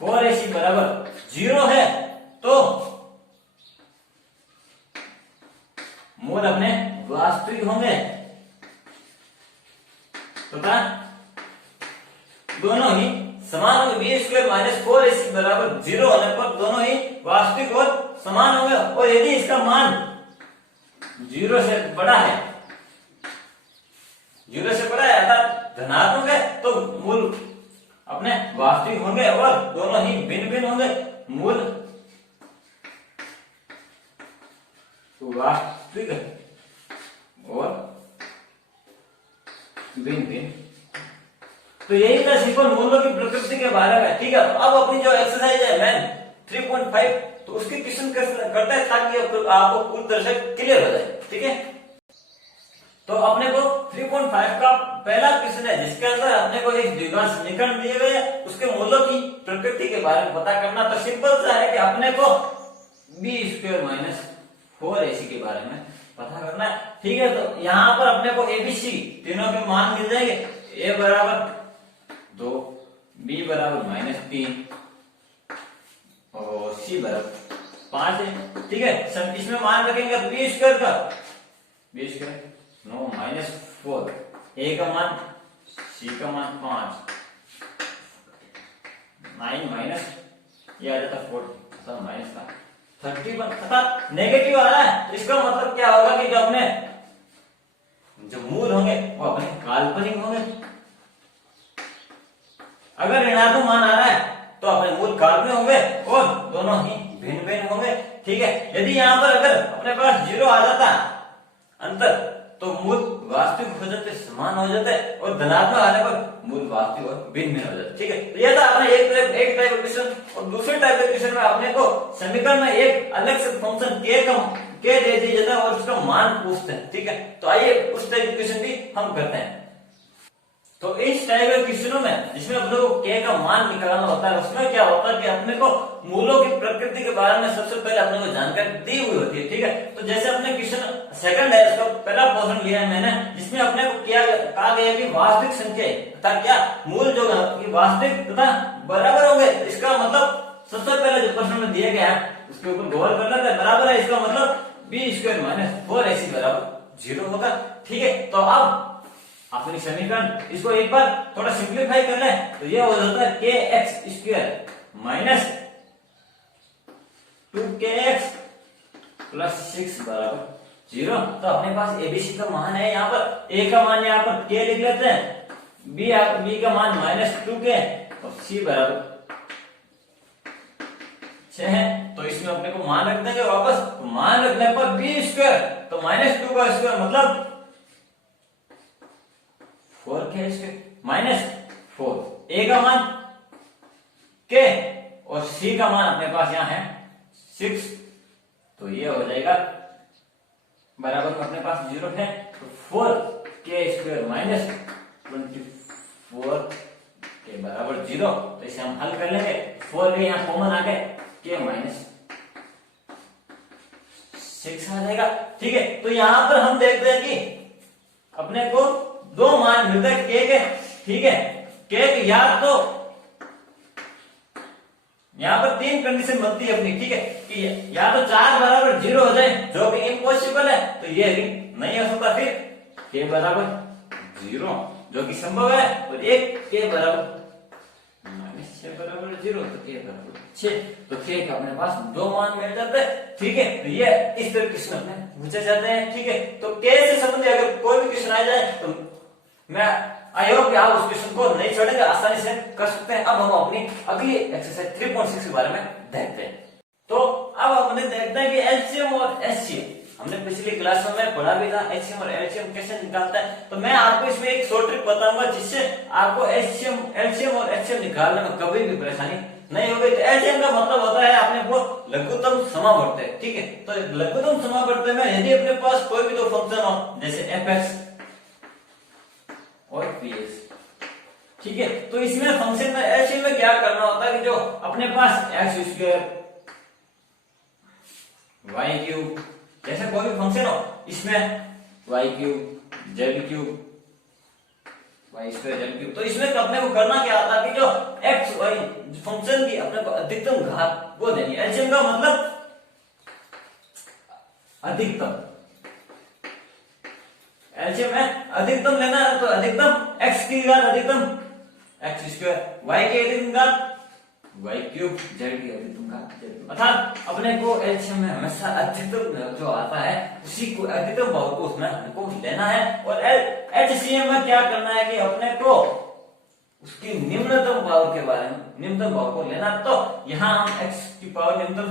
4ac बराबर 0 है तो मूल अपने वास्तविक होंगे तथा दोनों ही समान होंगे। बी स्क्वायर माइनस 4ac बराबर 0 होने पर दोनों ही वास्तविक और समान होंगे। और यदि इसका मान 0 से बड़ा है, 0 से बड़ा है अर्थात धनात्मक है, तो मूल अपने वास्तविक होंगे और दोनों ही भिन्न भिन्न होंगे। मूल वास्तविक और भिन्न भिन्न। तो यही था सिंपल मूलों की प्रकृति के बारे में। ठीक है, तो अब अपनी जो एक्सरसाइज है मैन 3.5, तो उसके क्वेश्चन करता है ताकि आपको पूरी तरह से क्लियर हो जाए। ठीक है, तो अपने को 3.5 का पहला क्वेश्चन है जिसके अंदर अपने को एक द्विघात समीकरण दिए गए हैं, उसके मूलों की प्रकृति के बारे में पता करना। तो सिंपल सा है कि अपने को बी स्क्वायर माइनस 4ac के बारे में पता करना है। ठीक है, तो यहाँ पर अपने को एबीसी तीनों के मान मिल जाएंगे। a बराबर 2, b बराबर -3 और c बराबर 5 है। ठीक है, सब इसमें मान रखेंगे तो बी स्क्वायर का बी स्क्वायर 9 -4, a का मान c का मान 5, 9 माइनस ये आ जाता 40 माइनस का 31 तथा नेगेटिव आ रहा है, तो इसका मतलब क्या होगा कि जो अपने जो मूल होंगे वो अपने काल्पनिक होंगे। अगर ऋणात्मक मान आ रहा है तो अपने मूल काल्पनिक होंगे और दोनों ही भिन्न भिन्न होंगे। ठीक है, यदि यहाँ पर अगर अपने पास 0 आ जाता अंतर तो मूल वास्तविक हो जाते, समान हो जाते, और धनात्मक आने पर मूल वास्तविक और भिन्न भिन्न हो जाते। ठीक है, तो यह था अपना एक टाइप का क्वेश्चन। और दूसरे टाइप के क्वेश्चन में अपने को समीकरण में एक अलग से फंक्शन के दे दिया जाता है और उसका मान पूछते हैं। ठीक है, तो आइए उस टाइप के क्वेश्चन भी हम करते हैं। तो इस टाइप के क्वेश्चनों में जिसमें अपने को के का मान निकालना होता है, उसमें क्या होता है कि अपने को मूलों की प्रकृति के बारे में सबसे पहले अपने को जानकारी दी हुई होती है। ठीक है, तो जैसे अपने क्वेश्चन सेकंड है, इसका पहला पोर्शन लिया है मैंने, जिसमें अपने को क्या कहा गया कि वास्तविक संख्या तथा क्या मूल जो है वास्तविक तथा बराबर होंगे। इसका मतलब सबसे पहले जो प्रश्न में दिया गया है उसके ऊपर गौर कर लेते हैं। बराबर है, इसका मतलब बी स्क्वायर माइनस 4ac बराबर 0 होगा। ठीक है, तो अब अपनी समीकरण इसको एक बार थोड़ा सिंप्लीफाई कर ले तो यह हो जाता है के x square minus 2kx plus 6 बराबर 0। तो अपने पास एबीसी का मान है, यहाँ पर a का मान यहाँ पर k लिख लेते हैं, b का मान -2k और c बराबर 6 है। तो इसमें अपने को मान रख देंगे वापस, तो मान रखने पर बी स्क्वायर तो -2 का स्क्वायर मतलब 4k स्क्वायर -4, a का मान k और c का मान अपने पास यहाँ है 6, तो ये हो जाएगा बराबर में अपने पास 0 है, तो 4k स्क्वायर -24 के बराबर 0। तो इसे हम हल कर लेंगे, 4 के यहाँ कॉमन आ गए, k -6 6 आ जाएगा। ठीक है, तो यहाँ पर हम देखते हैं कि अपने को दो मान मिलते हैं के के। ठीक है, के या तो यहाँ पर तीन कंडीशन बनती है अपनी। ठीक है, कि या तो 4 बराबर 0 हो जाए जो कि इम्पॉसिबल है, तो ये नहीं हो सकता। फिर के बराबर 0 जो कि संभव है, और एक के बराबर -6 बराबर 0, तो के बराबर 6, तो के का अपने पास दो मान मिल जाते हैं। ठीक है, तो ये इस तरह क्वेश्चन अपने पूछे जाते हैं। ठीक है, तो के से संबंधित अगर कोई भी क्वेश्चन आ जाए तो मैं आई होप कि आप उस क्वेश्चन को नहीं छोड़ेंगे, आसानी से कर सकते हैं। अब हम अपनी अगली एक्सरसाइज 3.6 के बारे में देखते हैं। तो अब हमने देखते हैं कि एलसीएम और एचसीएम हमने पिछली क्लासों में पढ़ा भी था, एचसीएम और एलसीएम कैसे निकालता है। तो मैं आपको इसमें एक शॉर्ट ट्रिक बताऊंगा जिससे आपको एलसीएम और एचसीएम निकालने में कभी भी परेशानी नहीं होगी। तो एलसीएम का मतलब होता है अपने को लघुत्तम समावर्त। ठीक है, तो लघुत्तम समावर्त में यदि अपने पास कोई भी दो फंक्शन हो जैसे एफ और पीएस, ठीक है, तो इसमें फंक्शन में एलसीएम में क्या करना होता है कि जो अपने पास एक्स स्क्वायर वाई क्यूब जैसे कोई भी फंक्शन हो, इसमें y cube z cube y square z cube, तो इसमें अपने को करना क्या आता है कि जो एक्स वाई फंक्शन की अपने को अधिकतम घात वो देनी है। एलसीएम का मतलब अधिकतम, एलसीएम में अधिकतम लेना है, तो अधिकतम एक्स की घात अधिकतम एक्स स्क्वायर, वाई की अधिकतम घात वाई क्यूब, जेड की अधिकतम घात जेड क्यूब। अर्थात अपने को एलसीएम में हमेशा अधिकतम जो आता है उसी को अधिकतम पावर को उसमें हमको लेना है। और एचसीएम में क्या करना है कि अपने को उसकी निम्नतम पावर के बारे में निम्नतम पावर को लेना। तो यहाँ हम एक्स की पावर निम्नतम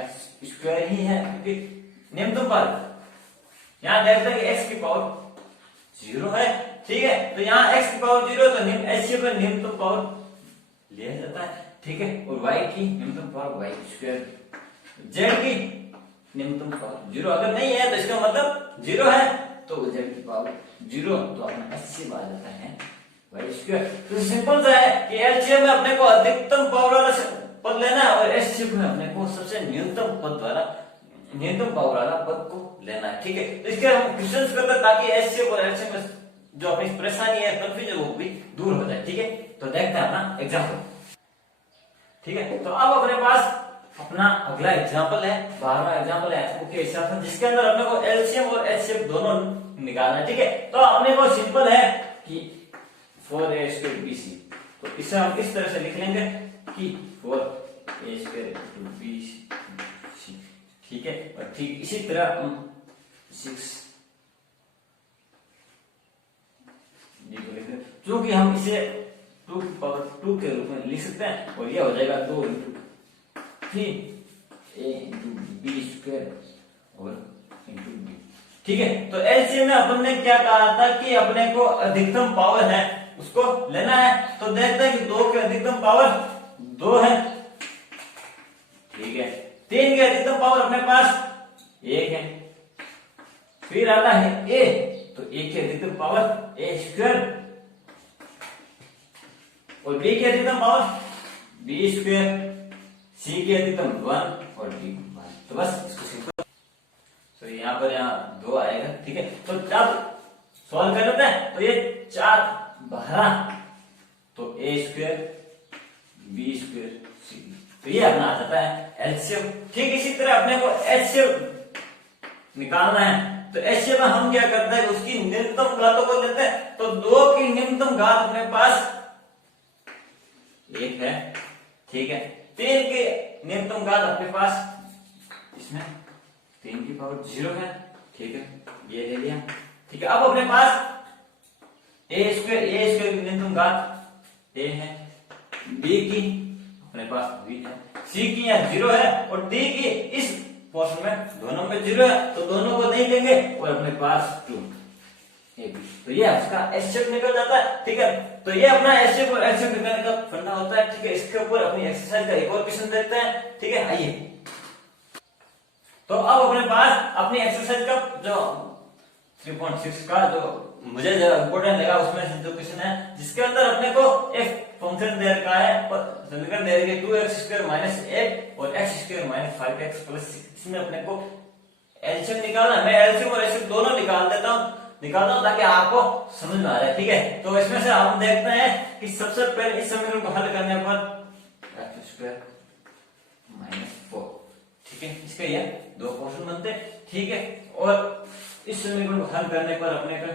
एक्स स्क्वायर ही है क्योंकि निम्नतम पावर यहाँ देखते हैं कि x की पावर 0 है। ठीक है, तो यहाँ x की पावर 0 तो एचसीएम में निम्नतम पावर लिया जाता है। ठीक है, और y की निम्नतम पावर वाई स्क्वायर, z की निम्नतम पावर 0 अगर नहीं है तो इसका मतलब 0 है, तो z की पावर 0, तो अपना एचसीएम आ जाता है वाई स्क्वायर। तो सिंपल सा है कि एलसीएम में अपने को अधिकतम पावर वाला पद लेना है और एचसीएम में अपने को सबसे न्यूनतम पद द्वारा न्यूनतम पावर वाला पद को लेना है। ठीक है, तो इसके हम क्वेश्चंस करते हैं ताकि एचसीएम और एलसीएम में जो अपनी परेशानी है कंफ्यूजन वो भी दूर हो जाए। ठीक है, तो देखते हैं अपना एग्जांपल। ठीक है, तो अब अपने पास अपना अगला एग्जांपल है, 12वां एग्जांपल है मुख्य हिस्सा से, जिसके अंदर अपने को एलसीएम और एचसीएम दोनों निकालना है। ठीक है, तो अपने को सिंपल है कि 4a²bc, तो इसे हम इस तरह से लिख लेंगे कि 4a²bc। ठीक है, और ठीक इसी तरह हम 6 जो कि हम इसे 2 पावर 2 के रूप में लिख सकते हैं, और यह हो जाएगा 2 × 3a × b² और b। ठीक है, तो एलसीएम में अपन ने क्या कहा था कि अपने को अधिकतम पावर है उसको लेना है। तो देखते हैं कि 2 की अधिकतम पावर 2 है। ठीक है, 3 की अधिकतम पावर अपने पास 1 है। फिर आता है a, तो a की अधिकतम पावर a² और b की अधिकतम पावर b², c की अधिकतम 1 और d 1। तो बस इसको सिंपल, तो यहाँ पर यहाँ 2 आएगा। ठीक है, तो जब सॉल्व कर लेते हैं तो ये 4 12, तो a² b² c, तो ये अपना आ जाता है एलसीएम। ठीक इसी तरह अपने को एचसीएम निकालना है। तो एचसीएम में हम क्या करते हैं उसकी न्यूनतम घातों को लेते हैं। तो 2 की न्यूनतम घात अपने पास 1 है। ठीक है, 3 की न्यूनतम घात अपने पास इसमें 3 की पावर 0 है। ठीक है, ये ले लिया। ठीक है, अब अपने पास a² की न्यूनतम घात a है, b की अपने पास v है, c की यहाँ 0 है और d की इस पोर्शन में दोनों में 0 है, तो दोनों को नहीं लेंगे और अपने पास 2 तो ये आपका एचसीएम निकल जाता है। ठीक है, तो ये अपना एचसीएम और एचसीएम निकालने का फंडा होता है। ठीक है, इसके ऊपर अपनी एक्सरसाइज का एक और क्वेश्चन देखते हैं। ठीक है, आइए। तो अब अपने पास अपनी एक्सरसाइज का जो 3.6 का जो मुझे इम्पोर्टेंट लगा उसमें से जो क्वेश्चन है जिसके अंदर अपने को एक फंक्शन दे रखा है, समीकरण दे रखी है 2x² - 8 और x² - 5x + 6। इसमें अपने को एलसीएम निकालना है, मैं एलसीएम और एचसीएफ दोनों निकालता हूं ताकि आपको समझ में आ जाए, ठीक है। तो इसमें से हम देखते हैं कि सबसे पहले इस समीकरण को हल करने पर x² -4, ठीक है, इसके ये दो क्वेश्चन बनते हैं, ठीक है। और इस समीकरण को हल करने पर अपने का,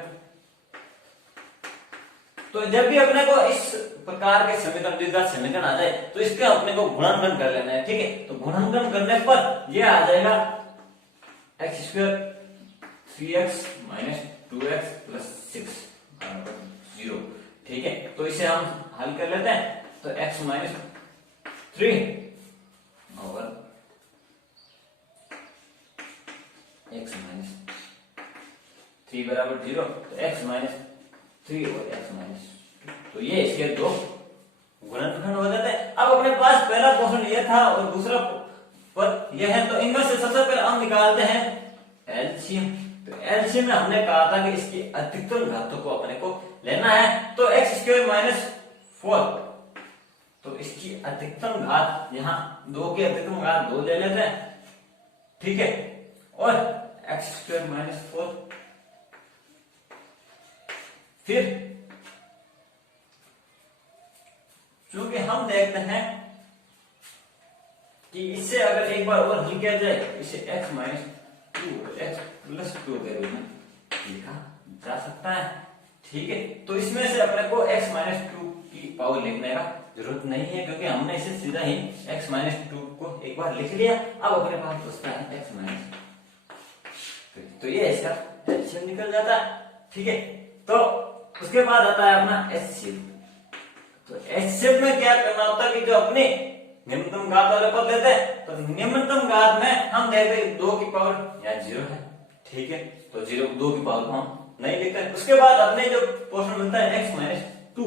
तो जब भी अपने को इस प्रकार के समीकरण द्विघात समीकरण आ जाए तो इसका अपने को गुणनखंड कर लेना है, ठीक है। तो गुणनखंड करने पर यह आ जाएगा x² 3x - 2x + 6 = 0, ठीक है। तो इसे हम हल कर लेते हैं। तो x - 3 over x - 3 बराबर 0, तो x - 3 over x - 2, तो ये इसके दो गुणनखंड हो जाते हैं। अब अपने पास पहला क्वेश्चन ये था और दूसरा पद ये है, तो इनमें से सबसे पहले हम निकालते हैं एलसीएम। तो एलसीएम में हमने कहा था कि इसकी अधिकतम घातों को अपने को लेना है। तो x² - 4, तो इसकी अधिकतम घात, यहाँ 2 की अधिकतम घात 2 ले लेते हैं, ठीक है। और x² - 4, फिर चूंकि हम देखते हैं कि इससे अगर एक बार और हल किया जाए, इसे x - 2 x + 2 के रूप में लिखा जा सकता है, ठीक है। तो इसमें से अपने को x - 2 की पावर लिखने का जरूरत नहीं है, क्योंकि हमने इसे सीधा ही x - 2 को एक बार लिख लिया। अब अपने पास बचता है x - तो ये इसका एलसीएम निकल जाता है, ठीक है। तो उसके बाद आता है अपना एचसीएफ। तो एचसीएफ में क्या करना होता है कि जो अपने निम्नतम घात वाले पद लेते हैं, तो निम्नतम घात में हम देखते हैं 2 की पावर या 0 है, ठीक है। तो 0 2 की पावर को हम नहीं लिखते। उसके बाद अपने जो पोर्शन मिलता है x - 2,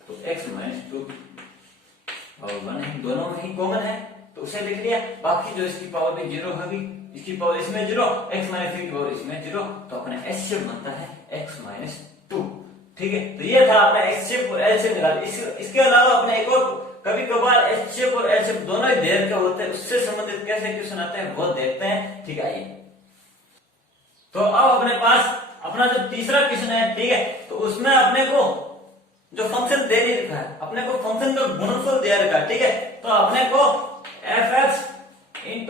तो x - 2 पावर 1 है, दोनों में ही कॉमन है, तो उसे लिख लिया। बाकी जो इसकी पावर भी 0 होगी, इसकी पावर इसमें 0, x - 3 की पावर इसमें 0, तो अपना एचसीएफ बनता है x - 2, ठीक है। तो ये था अपना एचसीएफ और एलसीएम निकाल। इसके अलावा अपने एक और कभी कभार एचसीएफ और एलसीएम दोनों ही ढेर के होते हैं, उससे संबंधित कैसे क्वेश्चन आते हैं वो देखते हैं, ठीक है। तो अब अपने पास अपना जो तीसरा क्वेश्चन है, ठीक है, तो उसमें अपने को जो फंक्शन दे नहीं रखा है, अपने को फंक्शन का गुणनफल दिया रखा है, ठीक है। तो अपने को fx *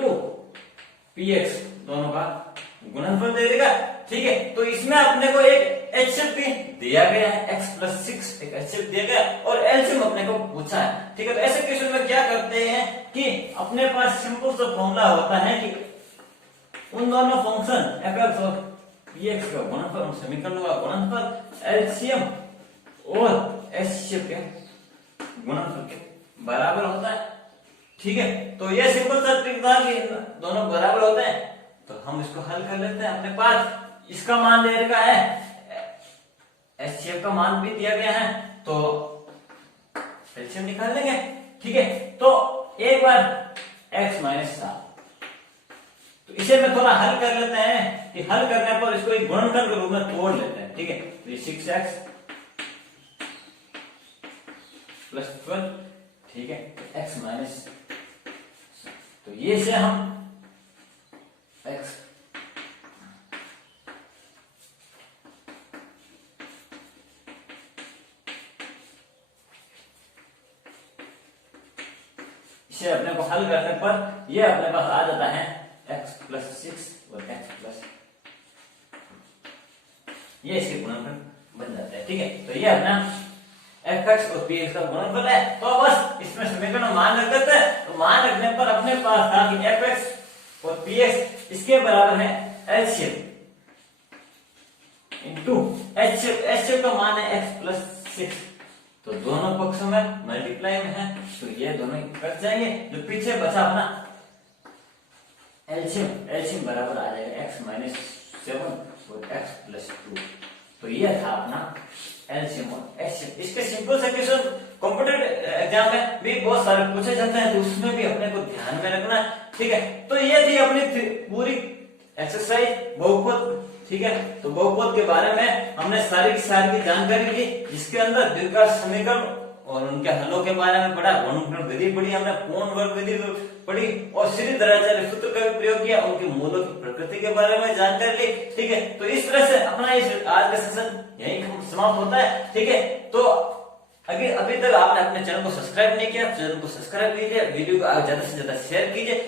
px दोनों का गुणनफल दे देगा, ठीक है। तो इसमें अपने को एक एचसीएफ भी दिया गया है, x + 6 एक एचसीएफ दिया गया और एलसीएम अपने को पूछा है, ठीक है। तो ऐसे क्वेश्चन में क्या करते हैं कि अपने पास सिंपल सा फॉर्मूला होता है कि उन दोनों फंक्शन fx और px का गुणनफल, समीकरणों का गुणनफल एलसीएम और एचसीएफ के गुणनफल के बराबर होता है, ठीक है। तो ये सिंपल सा ट्रिक था कि दोनों बराबर होते हैं, तो हम इसको हल कर लेते हैं। अपने पास इसका मान दे रखा है, एचसीएफ का मान भी दिया गया है, तो एलसीएम निकाल लेंगे, ठीक है। तो एक बार x - 7, तो इसे मैं थोड़ा हल कर लेते हैं कि हल करने पर इसको एक गुणनखंड के रूप में तोड़ लेते हैं, ठीक है। तो 6x + 12, ठीक है, x - तो ये से हम x इसे अपने को हल करने पर ये अपने पास आ जाता है x + 6 और x ये इसके गुणनफल बन जाता है, ठीक है। तो ये अपना fx और px का गुणनफल है। तो बस इसमें समीकरण मान रख देते हैं। तो मान रखने पर अपने पास था कि fx और px इसके बराबर है एलसीएम इनटू एचसीएफ का मान है x + 6, तो दोनों पक्षों में मल्टीप्लाई में है, तो ये दोनों कट जाएंगे। जो पीछे बचा अपना एलसीएम बराबर आ जाएगा x - 7 और x + 2, तो ये था अपना एलसीएम और एचसीएफ। इसके सिंपल से क्वेश्चन कॉम्पिटेटिव एग्जाम में भी बहुत सारे पूछे जाते हैं, तो उसमें भी अपने को ध्यान में रखना, ठीक है। तो ये थी अपनी पूरी एक्सरसाइज बहुपद, ठीक है। तो बहुपद के बारे में हमने सारी की जानकारी ली, जिसके अंदर द्विघात समीकरण और उनके हलों के बारे में पढ़ा, गुणनफल विधि पढ़ी हमने, पूर्ण वर्ग विधि पढ़ी और श्रीधराचार्य सूत्र का भी प्रयोग किया, उनके मूलों की प्रकृति के बारे में जानकारी ली। ठीक है, तो इस तरह से अपना इस आज का सेशन यही समाप्त होता है। ठीक है, तो अभी तक आपने अपने चैनल को सब्सक्राइब नहीं किया, चैनल को सब्सक्राइब कीजिए, वीडियो को ज्यादा से ज्यादा शेयर कीजिए।